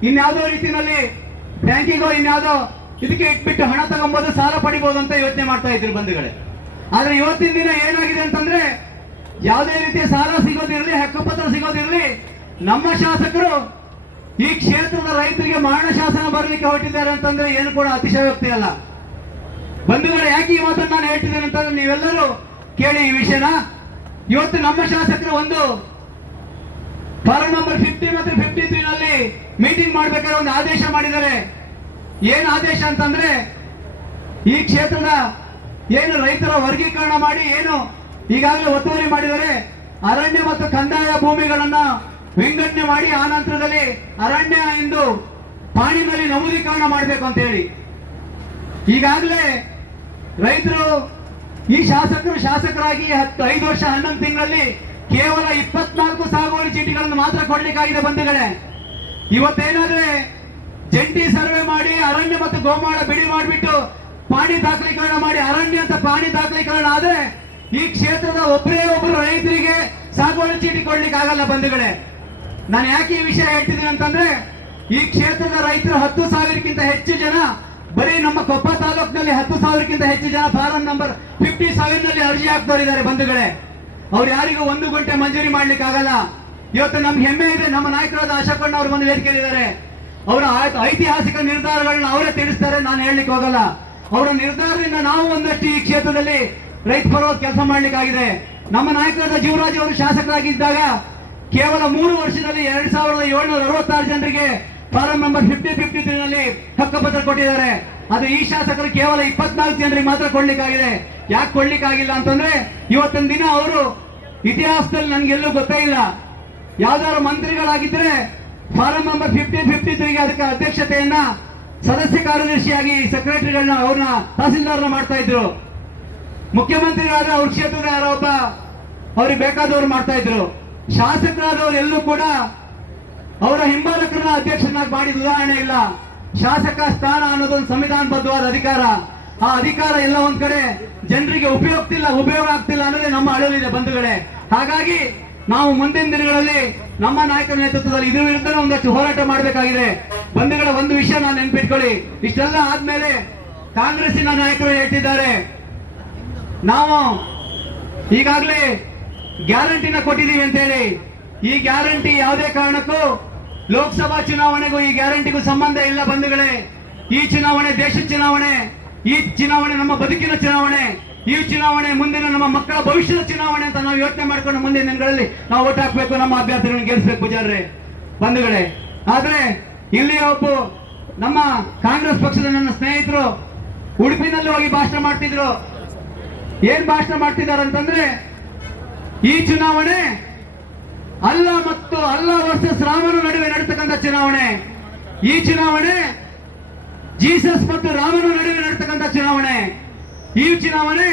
ಇನ್ಯಾವುದೋ ರೀತಿಯಲ್ಲಿ ಬ್ಯಾಂಕಿಗೋ ಇನ್ಯಾವುದೋ ಇದಕ್ಕೆ ಇಟ್ಬಿಟ್ಟು ಹಣ ತಗೊಂಬೋದು, ಸಾಲ ಪಡಿಬಹುದು ಅಂತ ಯೋಚನೆ ಮಾಡ್ತಾ ಇದ್ರು ಬಂಧುಗಳೇ. ಆದ್ರೆ ಇವತ್ತಿನ ದಿನ ಏನಾಗಿದೆ ಅಂತಂದ್ರೆ, ಯಾವುದೇ ರೀತಿಯ ಸಾಲ ಸಿಗೋದಿರಲಿ, ಹಕ್ಕುಪತ್ರ ಸಿಗೋದಿರಲಿ, ನಮ್ಮ ಶಾಸಕರು ಈ ಕ್ಷೇತ್ರದ ರೈತರಿಗೆ ಮರಣ ಶಾಸನ ಬರಲಿಕ್ಕೆ ಹೊರಟಿದ್ದಾರೆ ಅಂತಂದ್ರೆ ಏನು ಕೂಡ ಅತಿಶಯೋಕ್ತಿ ಅಲ್ಲ. ಬಂಧುಗಳೇ, ಯಾಕೆ ಈ ಮಾತನ್ನು ನಾನು ಹೇಳ್ತಿದ್ದೇನೆ ಅಂತಂದ್ರೆ ನೀವೆಲ್ಲರೂ ಕೇಳಿ ಈ ವಿಷಯನ. ಇವತ್ತು ನಮ್ಮ ಶಾಸಕರು ಒಂದು ಫಾರಂ ನಂಬರ್ 50 ಮತ್ತು 53 ನಲ್ಲಿ ಮೀಟಿಂಗ್ ಮಾಡ್ಬೇಕಾದ್ರೆ ಒಂದು ಆದೇಶ ಮಾಡಿದ್ದಾರೆ. ಏನು ಆದೇಶ ಅಂತಂದ್ರೆ, ಈ ಕ್ಷೇತ್ರದ ಏನು ರೈತರ ವರ್ಗೀಕರಣ ಮಾಡಿ ಏನು ಈಗಾಗಲೇ ಒತ್ತುವರಿ ಮಾಡಿದರೆ ಅರಣ್ಯ ಮತ್ತು ಕಂದಾಯ ಭೂಮಿಗಳನ್ನ ವಿಂಗಡಣೆ ಮಾಡಿ ಆ ನಂತರದಲ್ಲಿ ಅರಣ್ಯ ಎಂದು ಪಾಣಿನಲ್ಲಿ ನಮೂದೀಕರಣ ಮಾಡಬೇಕು ಅಂತ ಹೇಳಿ ಈಗಾಗಲೇ ರೈತರು ಈ ಶಾಸಕರಾಗಿ 5 ವರ್ಷ 11 ತಿಂಗಳಲ್ಲಿ ಕೇವಲ 24 ಸಾಗುವಳಿ ಚೀಟಿಗಳನ್ನು ಮಾತ್ರ ಕೊಡ್ಲಿಕ್ಕಾಗಿದೆ ಬಂಧುಗಳೇ. ಇವತ್ತೇನಾದ್ರೆ ಜಂಟಿ ಸರ್ವೆ ಮಾಡಿ ಅರಣ್ಯ ಮತ್ತು ಗೋಮಾಳ ಬಿಡಿ ಮಾಡಿಬಿಟ್ಟು ಪಾಣಿ ದಾಖಲೀಕರಣ ಮಾಡಿ ಅರಣ್ಯ ಅಂತ ಪಾಣಿ ದಾಖಲೀಕರಣ ಆದ್ರೆ ಈ ಕ್ಷೇತ್ರದ ಒಬ್ಬರು ರೈತರಿಗೆ ಸಾಗುವಳಿ ಚೀಟಿ ಕೊಡ್ಲಿಕ್ಕೆ ಆಗಲ್ಲ ಬಂಧುಗಳೇ. ನಾನು ಯಾಕೆ ಈ ವಿಷಯ ಹೇಳ್ತಿದ್ದೀನಿ ಅಂತಂದ್ರೆ ಈ ಕ್ಷೇತ್ರದ ರೈತರು 10,000ಕ್ಕಿಂತ ಹೆಚ್ಚು ಜನ ಬರೀ ನಮ್ಮ ಕೊಪ್ಪ ತಾಲೂಕಿನಲ್ಲಿ 10,000ಕ್ಕಿಂತ ಹೆಚ್ಚು ಜನ ಫಾರಂ ನಂಬರ್ 57ನಲ್ಲಿ ಅರ್ಜಿ ಹಾಕ್ತವರಿದ್ದಾರೆ ಬಂಧುಗಳೇ. ಅವ್ರು ಯಾರಿಗೂ 1 ಗುಂಟೆ ಮಂಜೂರಿ ಮಾಡ್ಲಿಕ್ಕೆ ಆಗಲ್ಲ. ಇವತ್ತು ನಮ್ಗೆ ಹೆಮ್ಮೆ ಇದೆ, ನಮ್ಮ ನಾಯಕರಾದ ಅಶೋಕಣ್ಣ ಅವರು ಬಂದು ವೇದಿಕೆಯಲ್ಲಿದ್ದಾರೆ. ಅವರ ಐತಿಹಾಸಿಕ ನಿರ್ಧಾರಗಳನ್ನ ಅವರೇ ತಿಳಿಸ್ತಾರೆ, ನಾನು ಹೇಳಲಿಕ್ಕೆ ಹೋಗಲ್ಲ. ಅವರ ನಿರ್ಧಾರದಿಂದ ನಾವು ಒಂದಷ್ಟು ಈ ಕ್ಷೇತ್ರದಲ್ಲಿ ರೈತ ಪರವಾಗಿ ಕೆಲಸ ಮಾಡ್ಲಿಕ್ಕಾಗಿದೆ. ನಮ್ಮ ನಾಯಕರಾದ ಜೀವರಾಜ್ ಅವರು ಶಾಸಕರಾಗಿದ್ದಾಗ ಕೇವಲ 3 ವರ್ಷದಲ್ಲಿ 2,766 ಜನರಿಗೆ ಫಾರಂ ನಂಬರ್ 53ನಲ್ಲಿ ಹಕ್ಕುಪತ್ರ ಕೊಟ್ಟಿದ್ದಾರೆ. ಅದು ಈ ಶಾಸಕರು ಕೇವಲ 24 ಜನರಿಗೆ ಮಾತ್ರ ಕೊಡ್ಲಿಕ್ಕಾಗಿದೆ. ಯಾಕೆ ಕೊಡ್ಲಿಕ್ಕಾಗಿಲ್ಲ ಅಂತಂದ್ರೆ ಇವತ್ತಿನ ದಿನ ಅವರು ಇತಿಹಾಸದಲ್ಲಿ ನನ್ಗೆಲ್ಲೂ ಗೊತ್ತೇ ಇಲ್ಲ. ಯಾವ್ದಾದ್ರು ಮಂತ್ರಿಗಳಾಗಿದ್ರೆ ಫಾರಂ ನಂಬರ್ 53ಗೆ ಅದಕ್ಕೆ ಅಧ್ಯಕ್ಷತೆಯನ್ನ ಸದಸ್ಯ ಕಾರ್ಯದರ್ಶಿಯಾಗಿ ಸೆಕ್ರೆಟರಿಗಳನ್ನ ಅವ್ರನ್ನ ತಹಸೀಲ್ದಾರ್ನ ಮಾಡ್ತಾ ಇದ್ರು. ಮುಖ್ಯಮಂತ್ರಿಗಳಾದ್ರೆ ಅವ್ರ ಕ್ಷೇತ್ರದ ಯಾರೋ ಒಬ್ಬ ಅವ್ರಿಗೆ ಬೇಕಾದವ್ರು ಮಾಡ್ತಾ ಇದ್ರು. ಶಾಸಕರಾದವ್ರು ಎಲ್ಲೂ ಕೂಡ ಅವರ ಹಿಂಬಾಲಕರನ್ನ ಅಧ್ಯಕ್ಷನಾಗಿ ಮಾಡಿದ ಉದಾಹರಣೆ ಇಲ್ಲ. ಶಾಸಕ ಸ್ಥಾನ ಅನ್ನೋದೊಂದು ಸಂವಿಧಾನಬದ್ಧವಾದ ಅಧಿಕಾರ. ಆ ಅಧಿಕಾರ ಎಲ್ಲ ಒಂದ್ ಕಡೆ ಜನರಿಗೆ ಉಪಯೋಗ ಆಗ್ತಿಲ್ಲ ಅನ್ನೋದೇ ನಮ್ಮ ಅಳಲಿದೆ ಬಂಧುಗಳೇ. ಹಾಗಾಗಿ ನಾವು ಮುಂದಿನ ದಿನಗಳಲ್ಲಿ ನಮ್ಮ ನಾಯಕರ ನೇತೃತ್ವದಲ್ಲಿ ಇದ್ರ ವಿರುದ್ಧ ಒಂದಷ್ಟು ಹೋರಾಟ ಮಾಡಬೇಕಾಗಿದೆ ಬಂಧುಗಳ. ಒಂದು ವಿಷಯ ನಾನು ನೆನ್ಪಿಟ್ಕೊಳ್ಳಿ, ಇಷ್ಟೆಲ್ಲ ಆದ್ಮೇಲೆ ಕಾಂಗ್ರೆಸ್ಸಿನ ನಾಯಕರು ಹೇಳ್ತಿದ್ದಾರೆ ನಾವು ಈಗಾಗಲೇ ಗ್ಯಾರಂಟಿನ ಕೊಟ್ಟಿದ್ದೀವಿ ಅಂತ ಹೇಳಿ. ಈ ಗ್ಯಾರಂಟಿ ಯಾವುದೇ ಕಾರಣಕ್ಕೂ ಲೋಕಸಭಾ ಚುನಾವಣೆಗೂ ಈ ಗ್ಯಾರಂಟಿಗೂ ಸಂಬಂಧ ಇಲ್ಲ ಬಂಧುಗಳೇ. ಈ ಚುನಾವಣೆ ದೇಶದ ಚುನಾವಣೆ, ಈ ಚುನಾವಣೆ ನಮ್ಮ ಬದುಕಿನ ಚುನಾವಣೆ, ಈ ಚುನಾವಣೆ ಮುಂದಿನ ನಮ್ಮ ಮಕ್ಕಳ ಭವಿಷ್ಯದ ಚುನಾವಣೆ ಅಂತ ನಾವು ಯೋಚನೆ ಮಾಡ್ಕೊಂಡು ಮುಂದಿನ ದಿನಗಳಲ್ಲಿ ನಾವು ಓಟ್ ಹಾಕ್ಬೇಕು, ನಮ್ಮ ಅಭ್ಯರ್ಥಿಗಳನ್ನು ಗೆಲ್ಲಿಸಬೇಕು ಪೂಜಾರ್ರೆ ಬಂಧುಗಳೇ. ಆದ್ರೆ ಇಲ್ಲಿ ನಮ್ಮ ಕಾಂಗ್ರೆಸ್ ಪಕ್ಷದ ನನ್ನ ಸ್ನೇಹಿತರು ಉಡುಪಿನಲ್ಲಿ ಹೋಗಿ ಭಾಷಣ ಮಾಡ್ತಿದ್ರು. ಏನ್ ಭಾಷಣ ಮಾಡ್ತಿದ್ದಾರೆ ಅಂತಂದ್ರೆ ಈ ಚುನಾವಣೆ ಅಲ್ಲ ಮತ್ತು ಅಲ್ಲ ವರ್ಸಸ್ ರಾಮನ ನಡುವೆ ನಡೀತಕ್ಕಂಥ ಚುನಾವಣೆ. ಈ ಚುನಾವಣೆ ಜೀಸಸ್ ಮತ್ತು ರಾಮನ ನಡುವೆ ನಡೀತಕ್ಕಂಥ ಚುನಾವಣೆ. ಈ ಚುನಾವಣೆ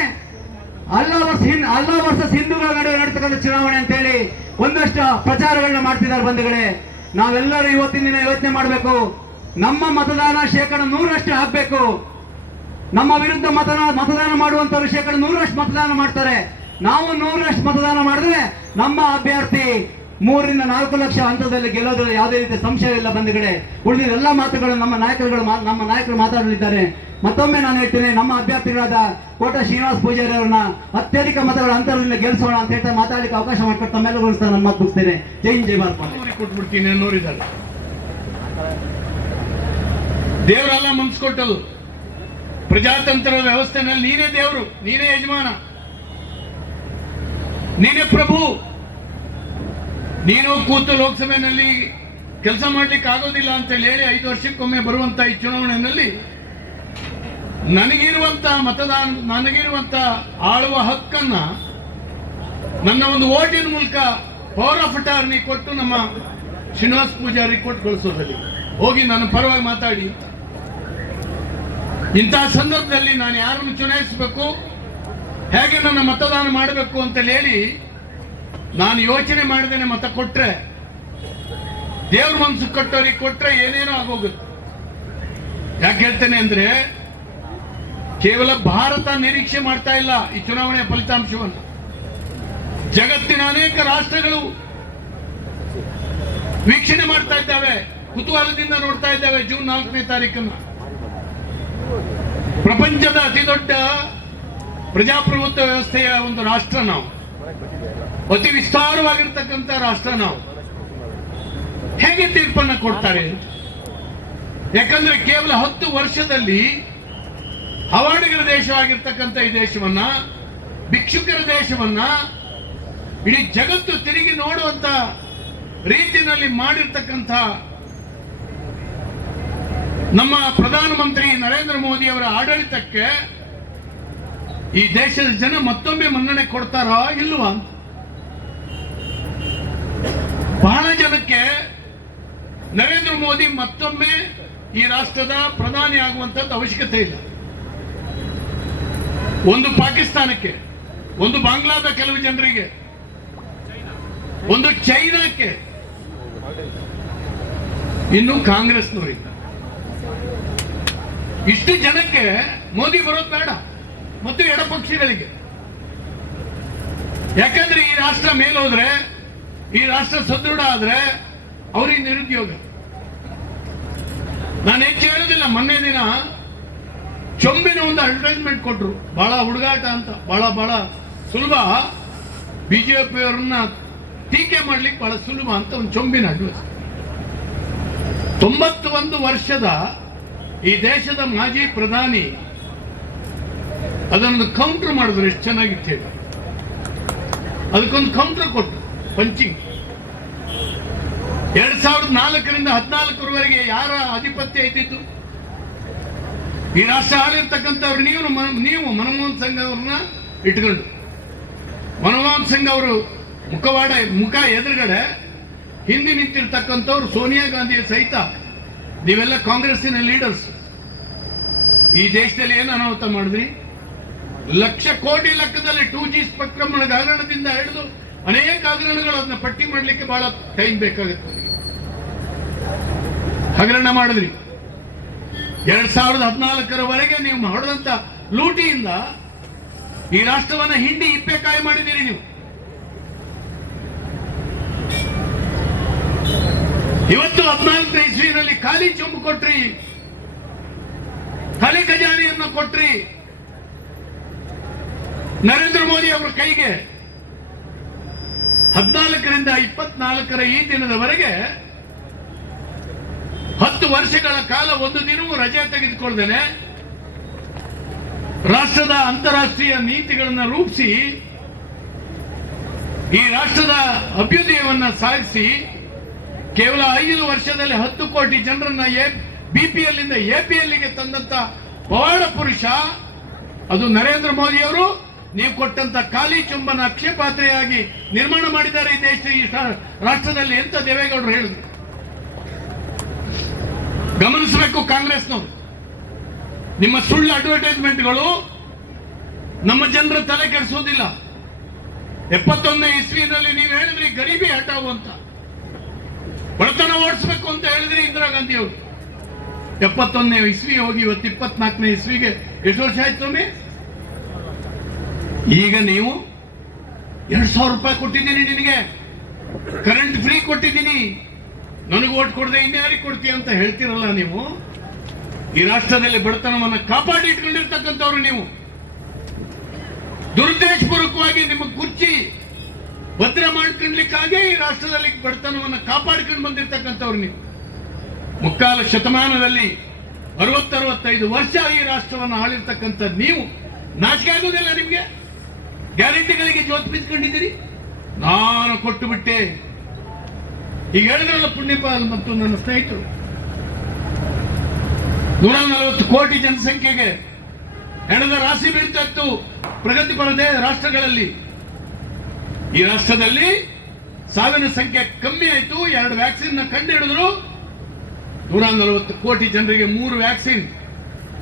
ಅಲ್ಲ ವರ್ಸಸ್ ಹಿಂದೂಗಳ ನಡುವೆ ನಡೀತಕ್ಕಂಥ ಚುನಾವಣೆ ಅಂತ ಹೇಳಿ ಒಂದಷ್ಟು ಪ್ರಚಾರಗಳನ್ನ ಮಾಡ್ತಿದ್ದಾರೆ ಬಂಧುಗಳೇ. ನಾವೆಲ್ಲರೂ ಇವತ್ತಿನ ದಿನ ಯೋಚನೆ ಮಾಡಬೇಕು. ನಮ್ಮ ಮತದಾನ 100% ಆಗ್ಬೇಕು. ನಮ್ಮ ವಿರುದ್ಧ ಮತದಾನ ಮಾಡುವಂತವರು 100% ಮತದಾನ ಮಾಡ್ತಾರೆ. ನಾವು 100% ಮತದಾನ ಮಾಡಿದ್ರೆ ನಮ್ಮ ಅಭ್ಯರ್ಥಿ 3 ರಿಂದ 4 ಲಕ್ಷ ಹಂತದಲ್ಲಿ ಗೆಲ್ಲೋದ್ರಲ್ಲಿ ಯಾವುದೇ ರೀತಿಯ ಸಂಶಯ ಇಲ್ಲ ಬಂಧುಗಳೇ. ಉಳಿದ ಎಲ್ಲ ಮಾತುಗಳು ನಮ್ಮ ನಾಯಕರು ಮಾತಾಡಲಿದ್ದಾರೆ. ಮತ್ತೊಮ್ಮೆ ನಾನು ಹೇಳ್ತೇನೆ, ನಮ್ಮ ಅಭ್ಯರ್ಥಿಗಳಾದ ಕೋಟ ಶ್ರೀನಿವಾಸ ಪೂಜಾರಿ ಅವರನ್ನ ಅತ್ಯಧಿಕ ಮತಗಳ ಅಂತರದಿಂದ ಗೆಲ್ಲಿಸೋಣ ಅಂತ ಹೇಳ್ತಾ ಮಾತಾಡಲಿಕ್ಕೆ ಅವಕಾಶ ಮಾಡಿಕೊಟ್ಟು ತಮ್ಮೆಲ್ಲರೂ ನಾನು ಮಾತು ಮುಗಿಸ್ತೇನೆ. ಜೈ ಹಿಂದ್ ಜೈ ಭಾರತ. ಕೊಟ್ಬಿಡ್ತೀನಿ ಅನ್ನೋರಿದ್ದಾರೆ. ದೇವರೆಲ್ಲ ಮನ್ಸ್ಕೊಟ್ಟದು. ಪ್ರಜಾತಂತ್ರದ ವ್ಯವಸ್ಥೆನಲ್ಲಿ ನೀನೇ ದೇವರು, ನೀನೇ ಯಜಮಾನ, ನೀನೇ ಪ್ರಭು. ನೀನು ಕೂತು ಲೋಕಸಭೆಯಲ್ಲಿ ಕೆಲಸ ಮಾಡ್ಲಿಕ್ಕೆ ಆಗೋದಿಲ್ಲ ಅಂತ ಹೇಳಿ 5 ವರ್ಷಕ್ಕೊಮ್ಮೆ ಬರುವಂತ ಈ ಚುನಾವಣೆಯಲ್ಲಿ ನನಗಿರುವಂತ ಆಳುವ ಹಕ್ಕನ್ನ ನನ್ನ ಒಂದು ಓಟಿನ ಮೂಲಕ ಪವರ್ ಆಫ್ ಅಟಾರ್ನಿ ಕೊಟ್ಟು ನಮ್ಮ ಶ್ರೀನಿವಾಸ ಪೂಜಾರಿ ಕೊಟ್ಟು ಕಳಿಸೋದಲ್ಲಿ ಹೋಗಿ ನನ್ನ ಪರವಾಗಿ ಮಾತಾಡಿ ಇಂತಹ ಸಂದರ್ಭದಲ್ಲಿ ನಾನು ಯಾರನ್ನು ಚುನಾಯಿಸಬೇಕು, ಹೇಗೆ ನನ್ನ ಮತದಾನ ಮಾಡಬೇಕು ಅಂತ ಹೇಳಿ ನಾನು ಯೋಚನೆ ಮಾಡದೇನೆ ಮತ ಕೊಟ್ರೆ, ದೇವ್ರ ಮನಸ್ಸು ಕೊಟ್ಟವ್ರಿಗೆ ಕೊಟ್ರೆ ಏನೇನೋ ಆಗೋಗುತ್ತೆ. ಯಾಕೆ ಹೇಳ್ತೇನೆ ಅಂದ್ರೆ ಕೇವಲ ಭಾರತ ನಿರೀಕ್ಷೆ ಮಾಡ್ತಾ ಇಲ್ಲ ಈ ಚುನಾವಣೆಯ ಫಲಿತಾಂಶವನ್ನು. ಜಗತ್ತಿನ ಅನೇಕ ರಾಷ್ಟ್ರಗಳು ವೀಕ್ಷಣೆ ಮಾಡ್ತಾ ಇದ್ದಾವೆ, ಕುತೂಹಲದಿಂದ ನೋಡ್ತಾ ಇದ್ದಾವೆ. ಜೂನ್ 4ನೇ ತಾರೀಕನ್ನ ಪ್ರಪಂಚದ ಅತಿ ದೊಡ್ಡ ಪ್ರಜಾಪ್ರಭುತ್ವ ವ್ಯವಸ್ಥೆಯ ಒಂದು ರಾಷ್ಟ್ರ ನಾವು, ಅತಿ ವಿಸ್ತಾರವಾಗಿರ್ತಕ್ಕಂಥ ರಾಷ್ಟ್ರ ನಾವು. ಹೇಗೆ ತೀರ್ಪನ್ನ ಕೊಡ್ತಾರೆ? ಯಾಕಂದ್ರೆ ಕೇವಲ 10 ವರ್ಷದಲ್ಲಿ ಹವಾಡಿಗರ ದೇಶವಾಗಿರ್ತಕ್ಕಂಥ ಈ ದೇಶವನ್ನ, ಭಿಕ್ಷುಕರ ದೇಶವನ್ನ ಇಡೀ ಜಗತ್ತು ತಿರುಗಿ ನೋಡುವಂತ ರೀತಿಯಲ್ಲಿ ಮಾಡಿರ್ತಕ್ಕಂಥ ನಮ್ಮ ಪ್ರಧಾನಮಂತ್ರಿ ನರೇಂದ್ರ ಮೋದಿ ಅವರ ಆಡಳಿತಕ್ಕೆ ಈ ದೇಶದ ಜನ ಮತ್ತೊಮ್ಮೆ ಮನ್ನಣೆ ಕೊಡ್ತಾರೋ ಇಲ್ವಾ? ಬಹಳ ಜನಕ್ಕೆ ನರೇಂದ್ರ ಮೋದಿ ಮತ್ತೊಮ್ಮೆ ಈ ರಾಷ್ಟ್ರದ ಪ್ರಧಾನಿ ಆಗುವಂತದ್ದು ಅವಶ್ಯಕತೆ ಇಲ್ಲ. ಒಂದು ಪಾಕಿಸ್ತಾನಕ್ಕೆ, ಒಂದು ಬಾಂಗ್ಲಾದ ಕೆಲವು ಜನರಿಗೆ, ಒಂದು ಚೈನಾಕ್ಕೆ, ಇನ್ನು ಕಾಂಗ್ರೆಸ್ನವರಿಗೆ. ಇಷ್ಟು ಜನಕ್ಕೆ ಮೋದಿ ಬರೋದು ಬೇಡ, ಮತ್ತು ಎಡಪಕ್ಷಗಳಿಗೆ. ಯಾಕಂದ್ರೆ ಈ ರಾಷ್ಟ್ರ ಮೇಲೋದ್ರೆ, ಈ ರಾಷ್ಟ್ರ ಸದೃಢ ಆದ್ರೆ ಅವ್ರಿಗೆ ನಿರುದ್ಯೋಗ. ನಾನು ಹೆಚ್ಚು ಹೇಳೋದಿಲ್ಲ. ಮೊನ್ನೆ ದಿನ ಚೊಂಬಿನ ಒಂದು ಅಡ್ವರ್ಟೈಸ್ಮೆಂಟ್ ಕೊಟ್ರು, ಬಹಳ ಹುಡುಗಾಟ ಅಂತ, ಬಹಳ ಸುಲಭ, ಬಿಜೆಪಿಯವರನ್ನ ಟೀಕೆ ಮಾಡ್ಲಿಕ್ಕೆ ಬಹಳ ಸುಲಭ ಅಂತ ಒಂದು ಚೊಂಬಿನ ಅಡ್ವರ್ಟೈಸ್. 91 ವರ್ಷದ ಈ ದೇಶದ ಮಾಜಿ ಪ್ರಧಾನಿ ಅದನ್ನು ಕೌಂಟರ್ ಮಾಡಿದ್ರು, ಎಷ್ಟು ಚೆನ್ನಾಗಿತ್ತು ಹೇಳಿ. ಅದಕ್ಕೊಂದು ಕೌಂಟರ್ ಕೊಟ್ಟು ಪಂಚಿಂಗ್. 2004ರಿಂದ 2014 ಯಾರ ಆಧಿಪತ್ಯ ಇದ್ದಿತ್ತು? ಈ ರಾಷ್ಟ್ರ ಆಳಿರ್ತಕ್ಕಂಥವ್ರು ನೀವು ಮನಮೋಹನ್ ಸಿಂಗ್ ಅವ್ರನ್ನ ಇಟ್ಕೊಂಡು, ಮನಮೋಹನ್ ಸಿಂಗ್ ಅವರು ಮುಖ ಎದುರುಗಡೆ ಹಿಂದೆ ನಿಂತಿರ್ತಕ್ಕಂಥವ್ರು ಸೋನಿಯಾ ಗಾಂಧಿ ಸಹಿತ, ನೀವೆಲ್ಲ ಕಾಂಗ್ರೆಸ್ಸಿನ ಲೀಡರ್ಸ್. ಈ ದೇಶದಲ್ಲಿ ಏನು ಅನಾಹುತ ಮಾಡಿದ್ರಿ? ಲಕ್ಷ ಕೋಟಿ ಲೆಕ್ಕದಲ್ಲಿ 2G ಸ್ಪೆಕ್ಟ್ರಮ್ ಹಗರಣದಿಂದ ಹಿಡಿದು ಅನೇಕ ಹಗರಣಗಳು, ಅದನ್ನ ಪಟ್ಟಿ ಮಾಡಲಿಕ್ಕೆ ಬಹಳ ಟೈಮ್ ಬೇಕಾಗುತ್ತೆ. ಹಗರಣ ಮಾಡಿದ್ರಿ. 2014ರವರೆಗೆ ನೀವು ಹೊಡೆದಂತ ಲೂಟಿಯಿಂದ ಈ ರಾಷ್ಟ್ರವನ್ನ ಹಿಂಡಿ ಇಪ್ಪೆಕಾಯಿ ಮಾಡಿದ್ದೀರಿ ನೀವು. ಇವತ್ತು 14ನೇ ಇಸ್ವಿನಲ್ಲಿ ಖಾಲಿ ಚೊಂಬು ಕೊಟ್ರಿ, ಖಾಲಿ ಖಜಾನೆಯನ್ನ ಕೊಟ್ರಿ ನರೇಂದ್ರ ಮೋದಿ ಅವರ ಕೈಗೆ. 14ರಿಂದ 24ರ ಈ ದಿನದವರೆಗೆ 10 ವರ್ಷಗಳ ಕಾಲ ಒಂದು ದಿನವೂ ರಜೆ ತೆಗೆದುಕೊಳ್ಳದೇನೆ ರಾಷ್ಟ್ರದ ಅಂತಾರಾಷ್ಟ್ರೀಯ ನೀತಿಗಳನ್ನು ರೂಪಿಸಿ ಈ ರಾಷ್ಟ್ರದ ಅಭ್ಯುದಯವನ್ನ ಸಾಧಿಸಿ ಕೇವಲ 5 ವರ್ಷದಲ್ಲಿ 10 ಕೋಟಿ ಜನರನ್ನ BPL ಇಂದ APL ಗೆ ತಂದಂತ ಪವಾಡ ಪುರುಷ ಅದು ನರೇಂದ್ರ ಮೋದಿ ಅವರು. ನೀವು ಕೊಟ್ಟಂತ ಖಾಲಿ ಚುಂಬನ ಅಕ್ಷಯಪಾತ್ರೆಯಾಗಿ ನಿರ್ಮಾಣ ಮಾಡಿದ್ದಾರೆ ಈ ದೇಶ, ಈ ರಾಷ್ಟ್ರದಲ್ಲಿ ಅಂತ ದೇವೇಗೌಡರು ಹೇಳಿದ್ರು. ಗಮನಿಸಬೇಕು ಕಾಂಗ್ರೆಸ್ನವರು. ನಿಮ್ಮ ಸುಳ್ಳು ಅಡ್ವರ್ಟೈಸ್ಮೆಂಟ್ಗಳು ನಮ್ಮ ಜನರ ತಲೆ ಕೆಡಿಸೋದಿಲ್ಲ. 71ನೇ ಇಸ್ವಿನಲ್ಲಿ ನೀವು ಹೇಳಿದ್ರಿ ಗರೀಬಿ ಹಟಾವು ಅಂತ, ಬಡತನ ಓಡಿಸ್ಬೇಕು ಅಂತ ಹೇಳಿದ್ರಿ ಇಂದಿರಾ ಗಾಂಧಿ ಅವರು. 71ನೇ ಇಸ್ವಿ ಹೋಗಿ ಇವತ್ತು 24ನೇ ಇಸ್ವಿಗೆ ಎಷ್ಟು ವರ್ಷ ಆಯ್ತು ಸ್ವಾಮಿ? ಈಗ ನೀವು 2,000 ರೂಪಾಯಿ ಕೊಟ್ಟಿದ್ದೀನಿ, ನಿನಗೆ ಕರೆಂಟ್ ಫ್ರೀ ಕೊಟ್ಟಿದ್ದೀನಿ, ನನಗೆ ಓಟ್ ಕೊಡದೆ ಇನ್ಯಾರಿಗೆ ಕೊಡ್ತೀಯ ಅಂತ ಹೇಳ್ತಿರಲ್ಲ ನೀವು. ಈ ರಾಷ್ಟ್ರದಲ್ಲಿ ಬಡತನವನ್ನು ಕಾಪಾಡಿ ಇಟ್ಕೊಂಡಿರ್ತಕ್ಕಂಥವ್ರು ನೀವು. ದುರುದ್ದೇಶಪೂರ್ವಕವಾಗಿ ನಿಮ್ಮ ಕುರ್ಚಿ ಭದ್ರ ಮಾಡ್ಕೊಂಡ್ಲಿಕ್ಕಾಗಿ ಈ ರಾಷ್ಟ್ರದಲ್ಲಿ ಬಡತನವನ್ನು ಕಾಪಾಡಿಕೊಂಡು ಬಂದಿರ್ತಕ್ಕಂಥವ್ರು ನೀವು. ಮುಕ್ಕಾಲ ಶತಮಾನದಲ್ಲಿ 60-65 ವರ್ಷ ಈ ರಾಷ್ಟ್ರವನ್ನು ಆಳಿರ್ತಕ್ಕಂಥ ನೀವು ನಾಚಿಕೆ ಆಗೋದಿಲ್ಲ ನಿಮ್ಗೆ? ಗ್ಯಾರಂಟಿಗಳಿಗೆ ಜೋತ್ ಬಿಚ್ಕೊಂಡಿದ್ದೀರಿ. ನಾನು ಕೊಟ್ಟು ಬಿಟ್ಟೆ ಈಗ ಹೇಳಿದ್ರಲ್ಲ ಪುಣ್ಯಪಾಲ್ ಮತ್ತು ನನ್ನ ಸ್ನೇಹಿತರು, 140 ಕೋಟಿ ಜನಸಂಖ್ಯೆಗೆ ಹೆಣದ ರಾಶಿ ಬೀಳ್ತಾ ಇತ್ತು ಪ್ರಗತಿಪರ ರಾಷ್ಟ್ರಗಳಲ್ಲಿ. ಈ ರಾಷ್ಟ್ರದಲ್ಲಿ ಸಾವಿನ ಸಂಖ್ಯೆ ಕಮ್ಮಿ ಆಯ್ತು. 2 ವ್ಯಾಕ್ಸಿನ್ ಕಂಡು ಹಿಡಿದ್ರು. 140 ಕೋಟಿ ಜನರಿಗೆ 3 ವ್ಯಾಕ್ಸಿನ್.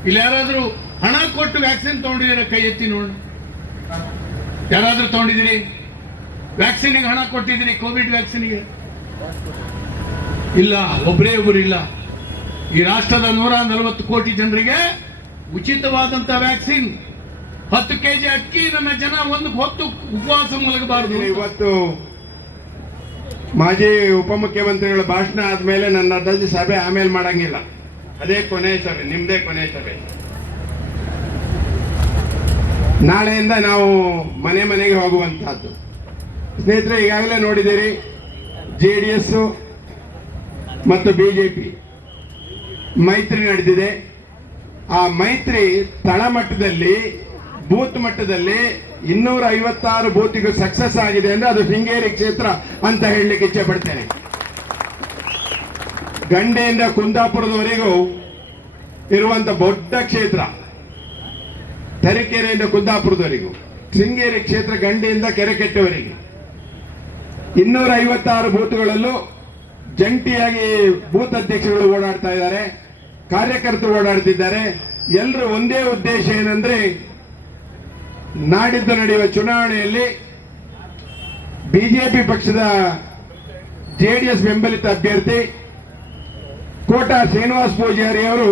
ಇಲ್ಲಿ ಯಾರಾದ್ರೂ ಹಣ ಕೊಟ್ಟು ವ್ಯಾಕ್ಸಿನ್ ತಗೊಂಡಿದ್ದೀರಾ? ಕೈ ಎತ್ತಿ ನೋಡೋಣ. ಯಾರಾದ್ರೂ ತಗೊಂಡಿದ್ದೀರಿ? ವ್ಯಾಕ್ಸಿನ್ಗೆ ಹಣ ಕೊಟ್ಟಿದ್ದೀರಿ? ಕೋವಿಡ್ ವ್ಯಾಕ್ಸಿನ್ಗೆ ಇಲ್ಲ, ಒಬ್ಬರು ಇಲ್ಲ. ಈ ರಾಷ್ಟ್ರದ 140 ಕೋಟಿ ಜನರಿಗೆ ಉಚಿತವಾದಂತ ವ್ಯಾಕ್ಸಿನ್. 10 kg ಅಕ್ಕಿ ನನ್ನ ಜನ ಒಂದು ಹೊತ್ತು ಉಪವಾಸ ಮಲಗಬಾರದು. ಇವತ್ತು ಮಾಜಿ ಉಪಮುಖ್ಯಮಂತ್ರಿಗಳ ಭಾಷಣ ಆದ್ಮೇಲೆ ನನ್ನ ಅರ್ಧಿ ಸಭೆ ಆಮೇಲೆ ಮಾಡಂಗಿಲ್ಲ. ಅದೇ ಕೊನೆ ಸಭೆ, ನಿಮ್ದೇ ಕೊನೆ ಸಭೆ. ನಾಳೆಯಿಂದ ನಾವು ಮನೆಗೆ ಹೋಗುವಂತಹದ್ದು. ಸ್ನೇಹಿತರೆ, ಈಗಾಗಲೇ ನೋಡಿದ್ದೀರಿ JDS ಮತ್ತು BJP ಮೈತ್ರಿ ನಡೆದಿದೆ. ಆ ಮೈತ್ರಿ ತಳಮಟ್ಟದಲ್ಲಿ, ಬೂತ್ ಮಟ್ಟದಲ್ಲಿ 256 ಬೂತಿಗೂ ಸಕ್ಸಸ್ ಆಗಿದೆ ಅಂದ್ರೆ ಅದು ಶೃಂಗೇರಿ ಕ್ಷೇತ್ರ ಅಂತ ಹೇಳಲಿಕ್ಕೆ ಇಚ್ಛೆ ಪಡ್ತೇನೆ. ಗಂಡೆಯಿಂದ ಕುಂದಾಪುರದವರೆಗೂ ಇರುವಂತ ದೊಡ್ಡ ಕ್ಷೇತ್ರ, ತರೀಕೆರೆಯಿಂದ ಕುಂದಾಪುರದವರೆಗೂ, ಶೃಂಗೇರಿ ಕ್ಷೇತ್ರ ಗಂಡೆಯಿಂದ ಕೆರೆಕೆಟ್ಟವರೆಗೆ 256 ಬೂತ್ಗಳಲ್ಲೂ ಜಂಟಿಯಾಗಿ ಬೂತ್ ಅಧ್ಯಕ್ಷಗಳು ಓಡಾಡ್ತಾ ಇದ್ದಾರೆ, ಕಾರ್ಯಕರ್ತರು ಓಡಾಡ್ತಿದ್ದಾರೆ. ಎಲ್ಲರೂ ಒಂದೇ ಉದ್ದೇಶ ಏನಂದ್ರೆ ನಾಡಿದ್ದು ನಡೆಯುವ ಚುನಾವಣೆಯಲ್ಲಿ ಬಿಜೆಪಿ ಪಕ್ಷದ ಜೆಡಿಎಸ್ ಬೆಂಬಲಿತ ಅಭ್ಯರ್ಥಿ ಕೋಟಾ ಶ್ರೀನಿವಾಸ್ ಪೂಜಾರಿ ಅವರು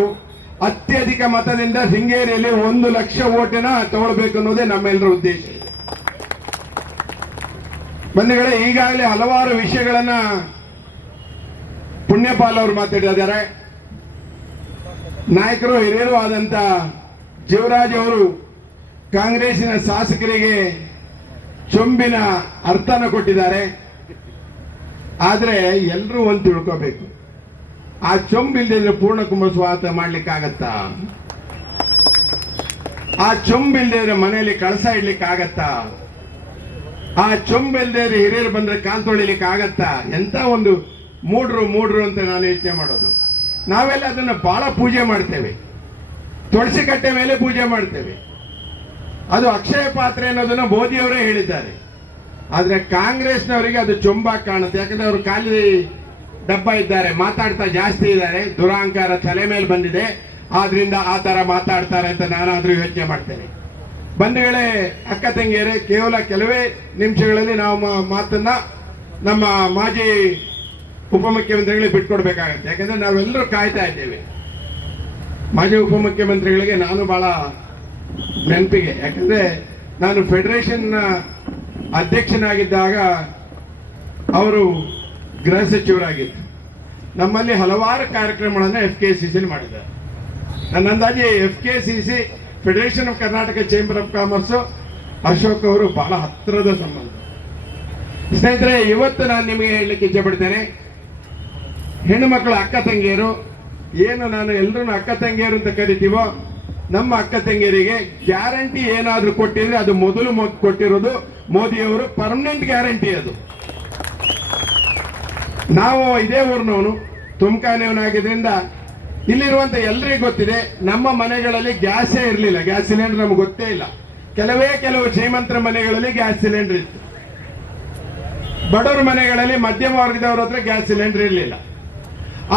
ಅತ್ಯಧಿಕ ಮತದಿಂದ ಶೃಂಗೇರಿಯಲ್ಲಿ 1 ಲಕ್ಷ ಓಟಿನ ತಗೊಳ್ಬೇಕು ಅನ್ನೋದೇ ನಮ್ಮೆಲ್ಲರ ಉದ್ದೇಶ. ಬಂಧುಗಳೇ, ಈಗಾಗಲೇ ಹಲವಾರು ವಿಷಯಗಳನ್ನ ಪುಣ್ಯಪಾಲ್ ಅವರು ಮಾತಾಡಿದ್ದಾರೆ. ನಾಯಕರು ಹಿರಿಯರು ಆದಂತ ಜೀವರಾಜ್ ಅವರು ಕಾಂಗ್ರೆಸ್ಸಿನ ಶಾಸಕರಿಗೆ ಚೊಂಬಿನ ಅರ್ಥನ ಕೊಟ್ಟಿದ್ದಾರೆ. ಆದ್ರೆ ಎಲ್ಲರೂ ಒಂದು ತಿಳ್ಕೋಬೇಕು, ಆ ಚೊಂಬಿಲ್ದಿದ್ರೆ ಪೂರ್ಣ ಕುಂಭ ಸ್ವಾಗತ ಮಾಡ್ಲಿಕ್ಕಾಗತ್ತಾ? ಆ ಚೊಂಬಿಲ್ದಿದ್ರೆ ಮನೆಯಲ್ಲಿ ಕಳಸ ಇಡ್ಲಿಕ್ಕೆ ಆಗತ್ತಾ? ಆ ಚೊಂಬಿಲ್ದಿದ್ರೆ ಹಿರಿಯರು ಬಂದ್ರೆ ಕಾಲ್ ತೊಳಿಲಿಕ್ಕೆ ಆಗತ್ತಾ? ಎಂತ ಒಂದು ಮೂಡ್ರು ಅಂತ ನಾನು ಯೋಚನೆ ಮಾಡೋದು. ನಾವೆಲ್ಲ ಅದನ್ನ ಬಹಳ ಪೂಜೆ ಮಾಡ್ತೇವೆ, ತುಳಸಿ ಕಟ್ಟೆ ಮೇಲೆ ಪೂಜೆ ಮಾಡ್ತೇವೆ. ಅದು ಅಕ್ಷಯ ಪಾತ್ರೆ ಅನ್ನೋದನ್ನ ಮೋದಿಯವರೇ ಹೇಳಿದ್ದಾರೆ. ಆದ್ರೆ ಕಾಂಗ್ರೆಸ್ನವರಿಗೆ ಅದು ಚೊಂಬಾಗಿ ಕಾಣುತ್ತೆ. ಯಾಕಂದ್ರೆ ಅವರು ಖಾಲಿ ಡಬ್ಬ ಇದ್ದಾರೆ, ಮಾತಾಡ್ತಾ ಜಾಸ್ತಿ ಇದ್ದಾರೆ, ದುರಹಂಕಾರ ತಲೆ ಮೇಲೆ ಬಂದಿದೆ. ಆದ್ರಿಂದ ಆ ತರ ಮಾತಾಡ್ತಾರೆ ಅಂತ ನಾನಾದ್ರೂ ಯೋಚನೆ ಮಾಡ್ತೇನೆ. ಬಂಧುಗಳೇ, ಅಕ್ಕ ತಂಗಿಯರೇ, ಕೇವಲ ಕೆಲವೇ ನಿಮಿಷಗಳಲ್ಲಿ ನಾವು ಮಾತನ್ನ ನಮ್ಮ ಮಾಜಿ ಉಪಮುಖ್ಯಮಂತ್ರಿಗಳಿಗೆ ಬಿಟ್ಕೊಡ್ಬೇಕಾಗತ್ತೆ. ಯಾಕಂದ್ರೆ ನಾವೆಲ್ಲರೂ ಕಾಯ್ತಾ ಇದ್ದೇವೆ. ಮಾಜಿ ಉಪಮುಖ್ಯಮಂತ್ರಿಗಳಿಗೆ ನಾನು ಬಹಳ ನೆನಪಿಗೆ, ಯಾಕಂದ್ರೆ ನಾನು ಫೆಡರೇಷನ್ ಅಧ್ಯಕ್ಷನಾಗಿದ್ದಾಗ ಅವರು ಗೃಹ ಸಚಿವರಾಗಿದ್ದರು. ನಮ್ಮಲ್ಲಿ ಹಲವಾರು ಕಾರ್ಯಕ್ರಮಗಳನ್ನು FKCC ಮಾಡಿದ್ದಾರೆ. ನನ್ನ ಅಂದಾಜಿ FKCC federation of Karnataka chamber of commerce Ashok ಅವರು ಬಹಳ ಹತ್ತಿರದ ಸಂಬಂಧ. ಸ್ನೇಹಿತರೆ, ಇವತ್ತು ನಾನು ನಿಮಗೆ ಹೇಳಲಿಕ್ಕೆ ಇಚ್ಛೆ ಪಡ್ತೇನೆ, ಹೆಣ್ಣು ಮಕ್ಕಳು ಅಕ್ಕ ತಂಗಿಯರು ಏನು ನಾನು ಎಲ್ಲರೂ ಅಕ್ಕ ತಂಗಿಯರು ಅಂತ ಕರಿತೀವೋ, ನಮ್ಮ ಅಕ್ಕ ತಂಗಿಯರಿಗೆ ಗ್ಯಾರಂಟಿ ಏನಾದ್ರೂ ಕೊಟ್ಟಿದ್ರೆ ಅದು ಮೊದಲು ಕೊಟ್ಟಿರೋದು ಮೋದಿಯವರು ಪರ್ಮನೆಂಟ್ ಗ್ಯಾರಂಟಿ. ಅದು ನಾವು ಇದೇ ಊರಿನವನು, ತುಮಕಾನೆಯವನಾಗಿದ್ರಿಂದ ಇಲ್ಲಿರುವಂತ ಎಲ್ರಿಗೂ ಗೊತ್ತಿದೆ, ನಮ್ಮ ಮನೆಗಳಲ್ಲಿ ಗ್ಯಾಸೇ ಇರಲಿಲ್ಲ. ಗ್ಯಾಸ್ ಸಿಲಿಂಡರ್ ನಮ್ಗೆ ಗೊತ್ತೇ ಇಲ್ಲ. ಕೆಲವು ಶ್ರೀಮಂತರ ಮನೆಗಳಲ್ಲಿ ಗ್ಯಾಸ್ ಸಿಲಿಂಡರ್ ಇತ್ತು. ಬಡವರ ಮನೆಗಳಲ್ಲಿ ಮಧ್ಯಮ ವರ್ಗದವ್ರ ಹತ್ರ ಗ್ಯಾಸ್ ಸಿಲಿಂಡರ್ ಇರಲಿಲ್ಲ.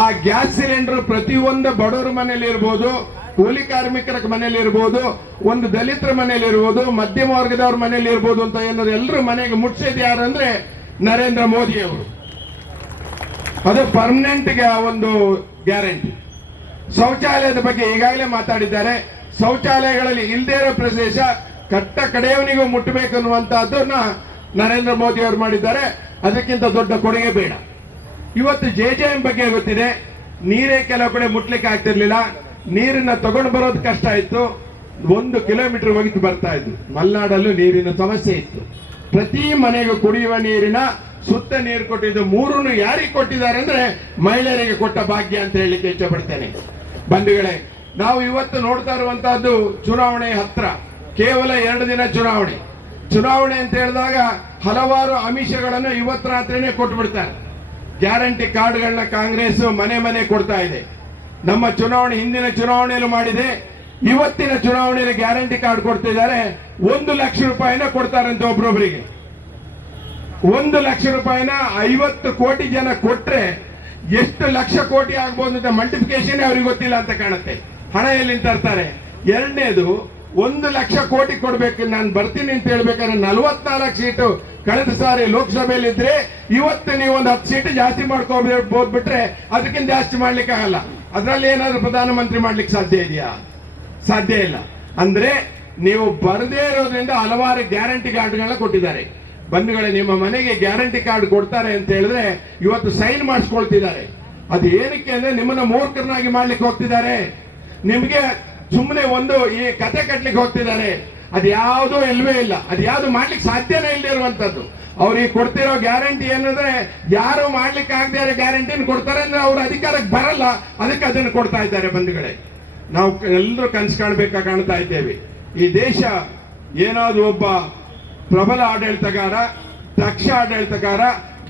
ಆ ಗ್ಯಾಸ್ ಸಿಲಿಂಡರ್ ಪ್ರತಿಯೊಂದು ಬಡವರ ಮನೆಯಲ್ಲಿ ಇರ್ಬೋದು, ಕೂಲಿ ಕಾರ್ಮಿಕರ ಮನೆಯಲ್ಲಿ ಇರ್ಬೋದು, ಒಂದು ದಲಿತರ ಮನೆಯಲ್ಲಿ ಇರ್ಬೋದು, ಮಧ್ಯಮ ವರ್ಗದವ್ರ ಮನೆಯಲ್ಲಿ ಇರ್ಬೋದು ಅಂತ ಏನಾದ್ರು ಎಲ್ಲರೂ ಮನೆಗೆ ಮುಟ್ಸಿದ್ ಯಾರು ಅಂದ್ರೆ ನರೇಂದ್ರ ಮೋದಿ ಅವರು. ಅದು ಪರ್ಮನೆಂಟ್ ಒಂದು ಗ್ಯಾರಂಟಿ. ಶೌಚಾಲಯದ ಬಗ್ಗೆ ಈಗಾಗಲೇ ಮಾತಾಡಿದ್ದಾರೆ. ಶೌಚಾಲಯಗಳಲ್ಲಿ ಇಲ್ಲದೇ ಇರೋ ಪ್ರದೇಶ ಕಟ್ಟ ಕಡೆಯವನಿಗೂ ಮುಟ್ಟಬೇಕು ಅನ್ನುವಂತಹದ್ದನ್ನ ನರೇಂದ್ರ ಮೋದಿ ಅವರು ಮಾಡಿದ್ದಾರೆ. ಅದಕ್ಕಿಂತ ದೊಡ್ಡ ಕೊಡುಗೆ ಬೇಡ. ಇವತ್ತು JJM ಬಗ್ಗೆ ಗೊತ್ತಿದೆ. ನೀರೇ ಕೆಲವು ಕಡೆ ಮುಟ್ಲಿಕ್ಕೆ ಆಗ್ತಿರ್ಲಿಲ್ಲ, ನೀರನ್ನ ತಗೊಂಡು ಬರೋದು ಕಷ್ಟ ಇತ್ತು. 1 ಕಿಲೋಮೀಟರ್ ಹೋಗಿತ್ತು ಬರ್ತಾ ಇತ್ತು. ಮಲೆನಾಡಲ್ಲೂ ನೀರಿನ ಸಮಸ್ಯೆ ಇತ್ತು. ಪ್ರತಿ ಮನೆಗೂ ಕುಡಿಯುವ ನೀರಿನ ಸುತ್ತ ನೀರು ಕೊಟ್ಟಿದ್ದು 3 ಯಾರಿಗೆ ಕೊಟ್ಟಿದ್ದಾರೆ ಅಂದ್ರೆ ಮಹಿಳೆಯರಿಗೆ ಕೊಟ್ಟ ಭಾಗ್ಯ ಅಂತ ಹೇಳಲಿಕ್ಕೆ ಇಚ್ಛೆ ಪಡ್ತೇನೆ. ಬಂಧುಗಳೇ, ನಾವು ಇವತ್ತು ನೋಡ್ತಾ ಇರುವಂತಹದ್ದು ಚುನಾವಣೆ ಹತ್ರ, ಕೇವಲ 2 ದಿನ ಚುನಾವಣೆ ಅಂತ ಹೇಳಿದಾಗ ಹಲವಾರು ಆಮಿಷಗಳನ್ನು ಇವತ್ತು ರಾತ್ರಿನೇ ಕೊಟ್ಟು ಬಿಡ್ತಾರೆ. ಗ್ಯಾರಂಟಿ ಕಾರ್ಡ್ಗಳನ್ನ ಕಾಂಗ್ರೆಸ್ ಮನೆ ಕೊಡ್ತಾ ಇದೆ. ನಮ್ಮ ಚುನಾವಣೆ ಹಿಂದಿನ ಚುನಾವಣೆಯಲ್ಲೂ ಮಾಡಿದೆ, ಇವತ್ತಿನ ಚುನಾವಣೆಯಲ್ಲಿ ಗ್ಯಾರಂಟಿ ಕಾರ್ಡ್ ಕೊಡ್ತಿದ್ದಾರೆ. 1 ಲಕ್ಷ ರೂಪಾಯಿನ ಕೊಡ್ತಾರಂತೆ ಒಬ್ರೊಬ್ಬರಿಗೆ. 1 ಲಕ್ಷ ರೂಪಾಯಿನ 50 ಕೋಟಿ ಜನ ಕೊಟ್ರೆ ಎಷ್ಟು ಲಕ್ಷ ಕೋಟಿ ಆಗ್ಬೋದು ಅಂತ ಮಲ್ಟಿಫಿಕೇಶನ್ ಅವ್ರಿಗೆ ಗೊತ್ತಿಲ್ಲ ಅಂತ ಕಾಣುತ್ತೆ. ಹಣ ಎಲ್ಲಿ ತರ್ತಾರೆ? ಎರಡನೇದು, 1 ಲಕ್ಷ ಕೋಟಿ ಕೊಡ್ಬೇಕು, ನಾನು ಬರ್ತೀನಿ ಅಂತ ಹೇಳ್ಬೇಕಾದ್ರೆ 44 ಸೀಟು ಕಳೆದ ಸಾರಿ ಲೋಕಸಭೆಯಲ್ಲಿ ಇದ್ರೆ ಇವತ್ತು ನೀವು ಒಂದು 10 ಸೀಟು ಜಾಸ್ತಿ ಮಾಡ್ಕೋಬಹುದು ಬಿಟ್ರೆ ಅದಕ್ಕಿಂತ ಜಾಸ್ತಿ ಮಾಡ್ಲಿಕ್ಕೆ ಆಗಲ್ಲ. ಅದರಲ್ಲಿ ಏನಾದ್ರು ಪ್ರಧಾನಮಂತ್ರಿ ಮಾಡ್ಲಿಕ್ಕೆ ಸಾಧ್ಯ ಇದೆಯಾ? ಸಾಧ್ಯ ಇಲ್ಲ. ಅಂದ್ರೆ ನೀವು ಬರದೇ ಇರೋದ್ರಿಂದ ಹಲವಾರು ಗ್ಯಾರಂಟಿ ಕಾರ್ಡ್ಗಳನ್ನ ಕೊಟ್ಟಿದ್ದಾರೆ. ಬಂಧುಗಳೇ, ನಿಮ್ಮ ಮನೆಗೆ ಗ್ಯಾರಂಟಿ ಕಾರ್ಡ್ ಕೊಡ್ತಾರೆ ಅಂತ ಹೇಳಿದ್ರೆ ಇವತ್ತು ಸೈನ್ ಮಾಡಿಸ್ಕೊಳ್ತಿದ್ದಾರೆ. ಅದು ಏನಕ್ಕೆ ಅಂದ್ರೆ ನಿಮ್ಮನ್ನ ಮೂರ್ಖರನ್ನಾಗಿ ಮಾಡ್ಲಿಕ್ಕೆ ಹೋಗ್ತಿದ್ದಾರೆ. ನಿಮ್ಗೆ ಸುಮ್ಮನೆ ಈ ಕತೆ ಕಟ್ಲಿಕ್ಕೆ ಹೋಗ್ತಿದ್ದಾರೆ. ಅದು ಯಾವುದೂ ಇಲ್ವೇ ಇಲ್ಲ. ಅದು ಯಾವ್ದು ಮಾಡ್ಲಿಕ್ಕೆ ಸಾಧ್ಯನೇ ಇಲ್ಲದೆ ಇರುವಂತದ್ದು. ಅವ್ರಿಗೆ ಕೊಡ್ತಿರೋ ಗ್ಯಾರಂಟಿ ಏನಂದ್ರೆ ಯಾರು ಮಾಡ್ಲಿಕ್ಕೆ ಆಗದೆ ಇರೋ ಗ್ಯಾರಂಟಿನ ಕೊಡ್ತಾರೆ ಅಂದ್ರೆ ಅವ್ರ ಅಧಿಕಾರಕ್ಕೆ ಬರಲ್ಲ, ಅದಕ್ಕೆ ಅದನ್ನು ಕೊಡ್ತಾ ಇದ್ದಾರೆ. ಬಂಧುಗಳೇ, ನಾವು ಎಲ್ಲರೂ ಕನಸು ಕಾಣ್ತಾ ಇದ್ದೇವೆ. ಈ ದೇಶ ಏನಾದ್ರು ಒಬ್ಬ ಪ್ರಬಲ ಆಡಳಿತಗಾರ, ದಕ್ಷ ಆಡಳಿತಗಾರ,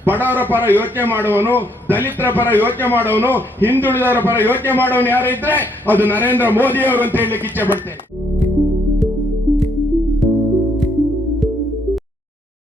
ಬಡವರ ಪರ ಯೋಚನೆ ಮಾಡುವನು, ದಲಿತರ ಪರ ಯೋಚನೆ ಮಾಡುವನು, ಹಿಂದುಳಿದವರ ಪರ ಯೋಚನೆ ಮಾಡುವನು ಯಾರು ಇದ್ರೆ ಅದು ನರೇಂದ್ರ ಮೋದಿ ಅವರು ಅಂತ ಹೇಳಲಿಕ್ಕೆ ಇಚ್ಛೆ ಪಡ್ತೇನೆ.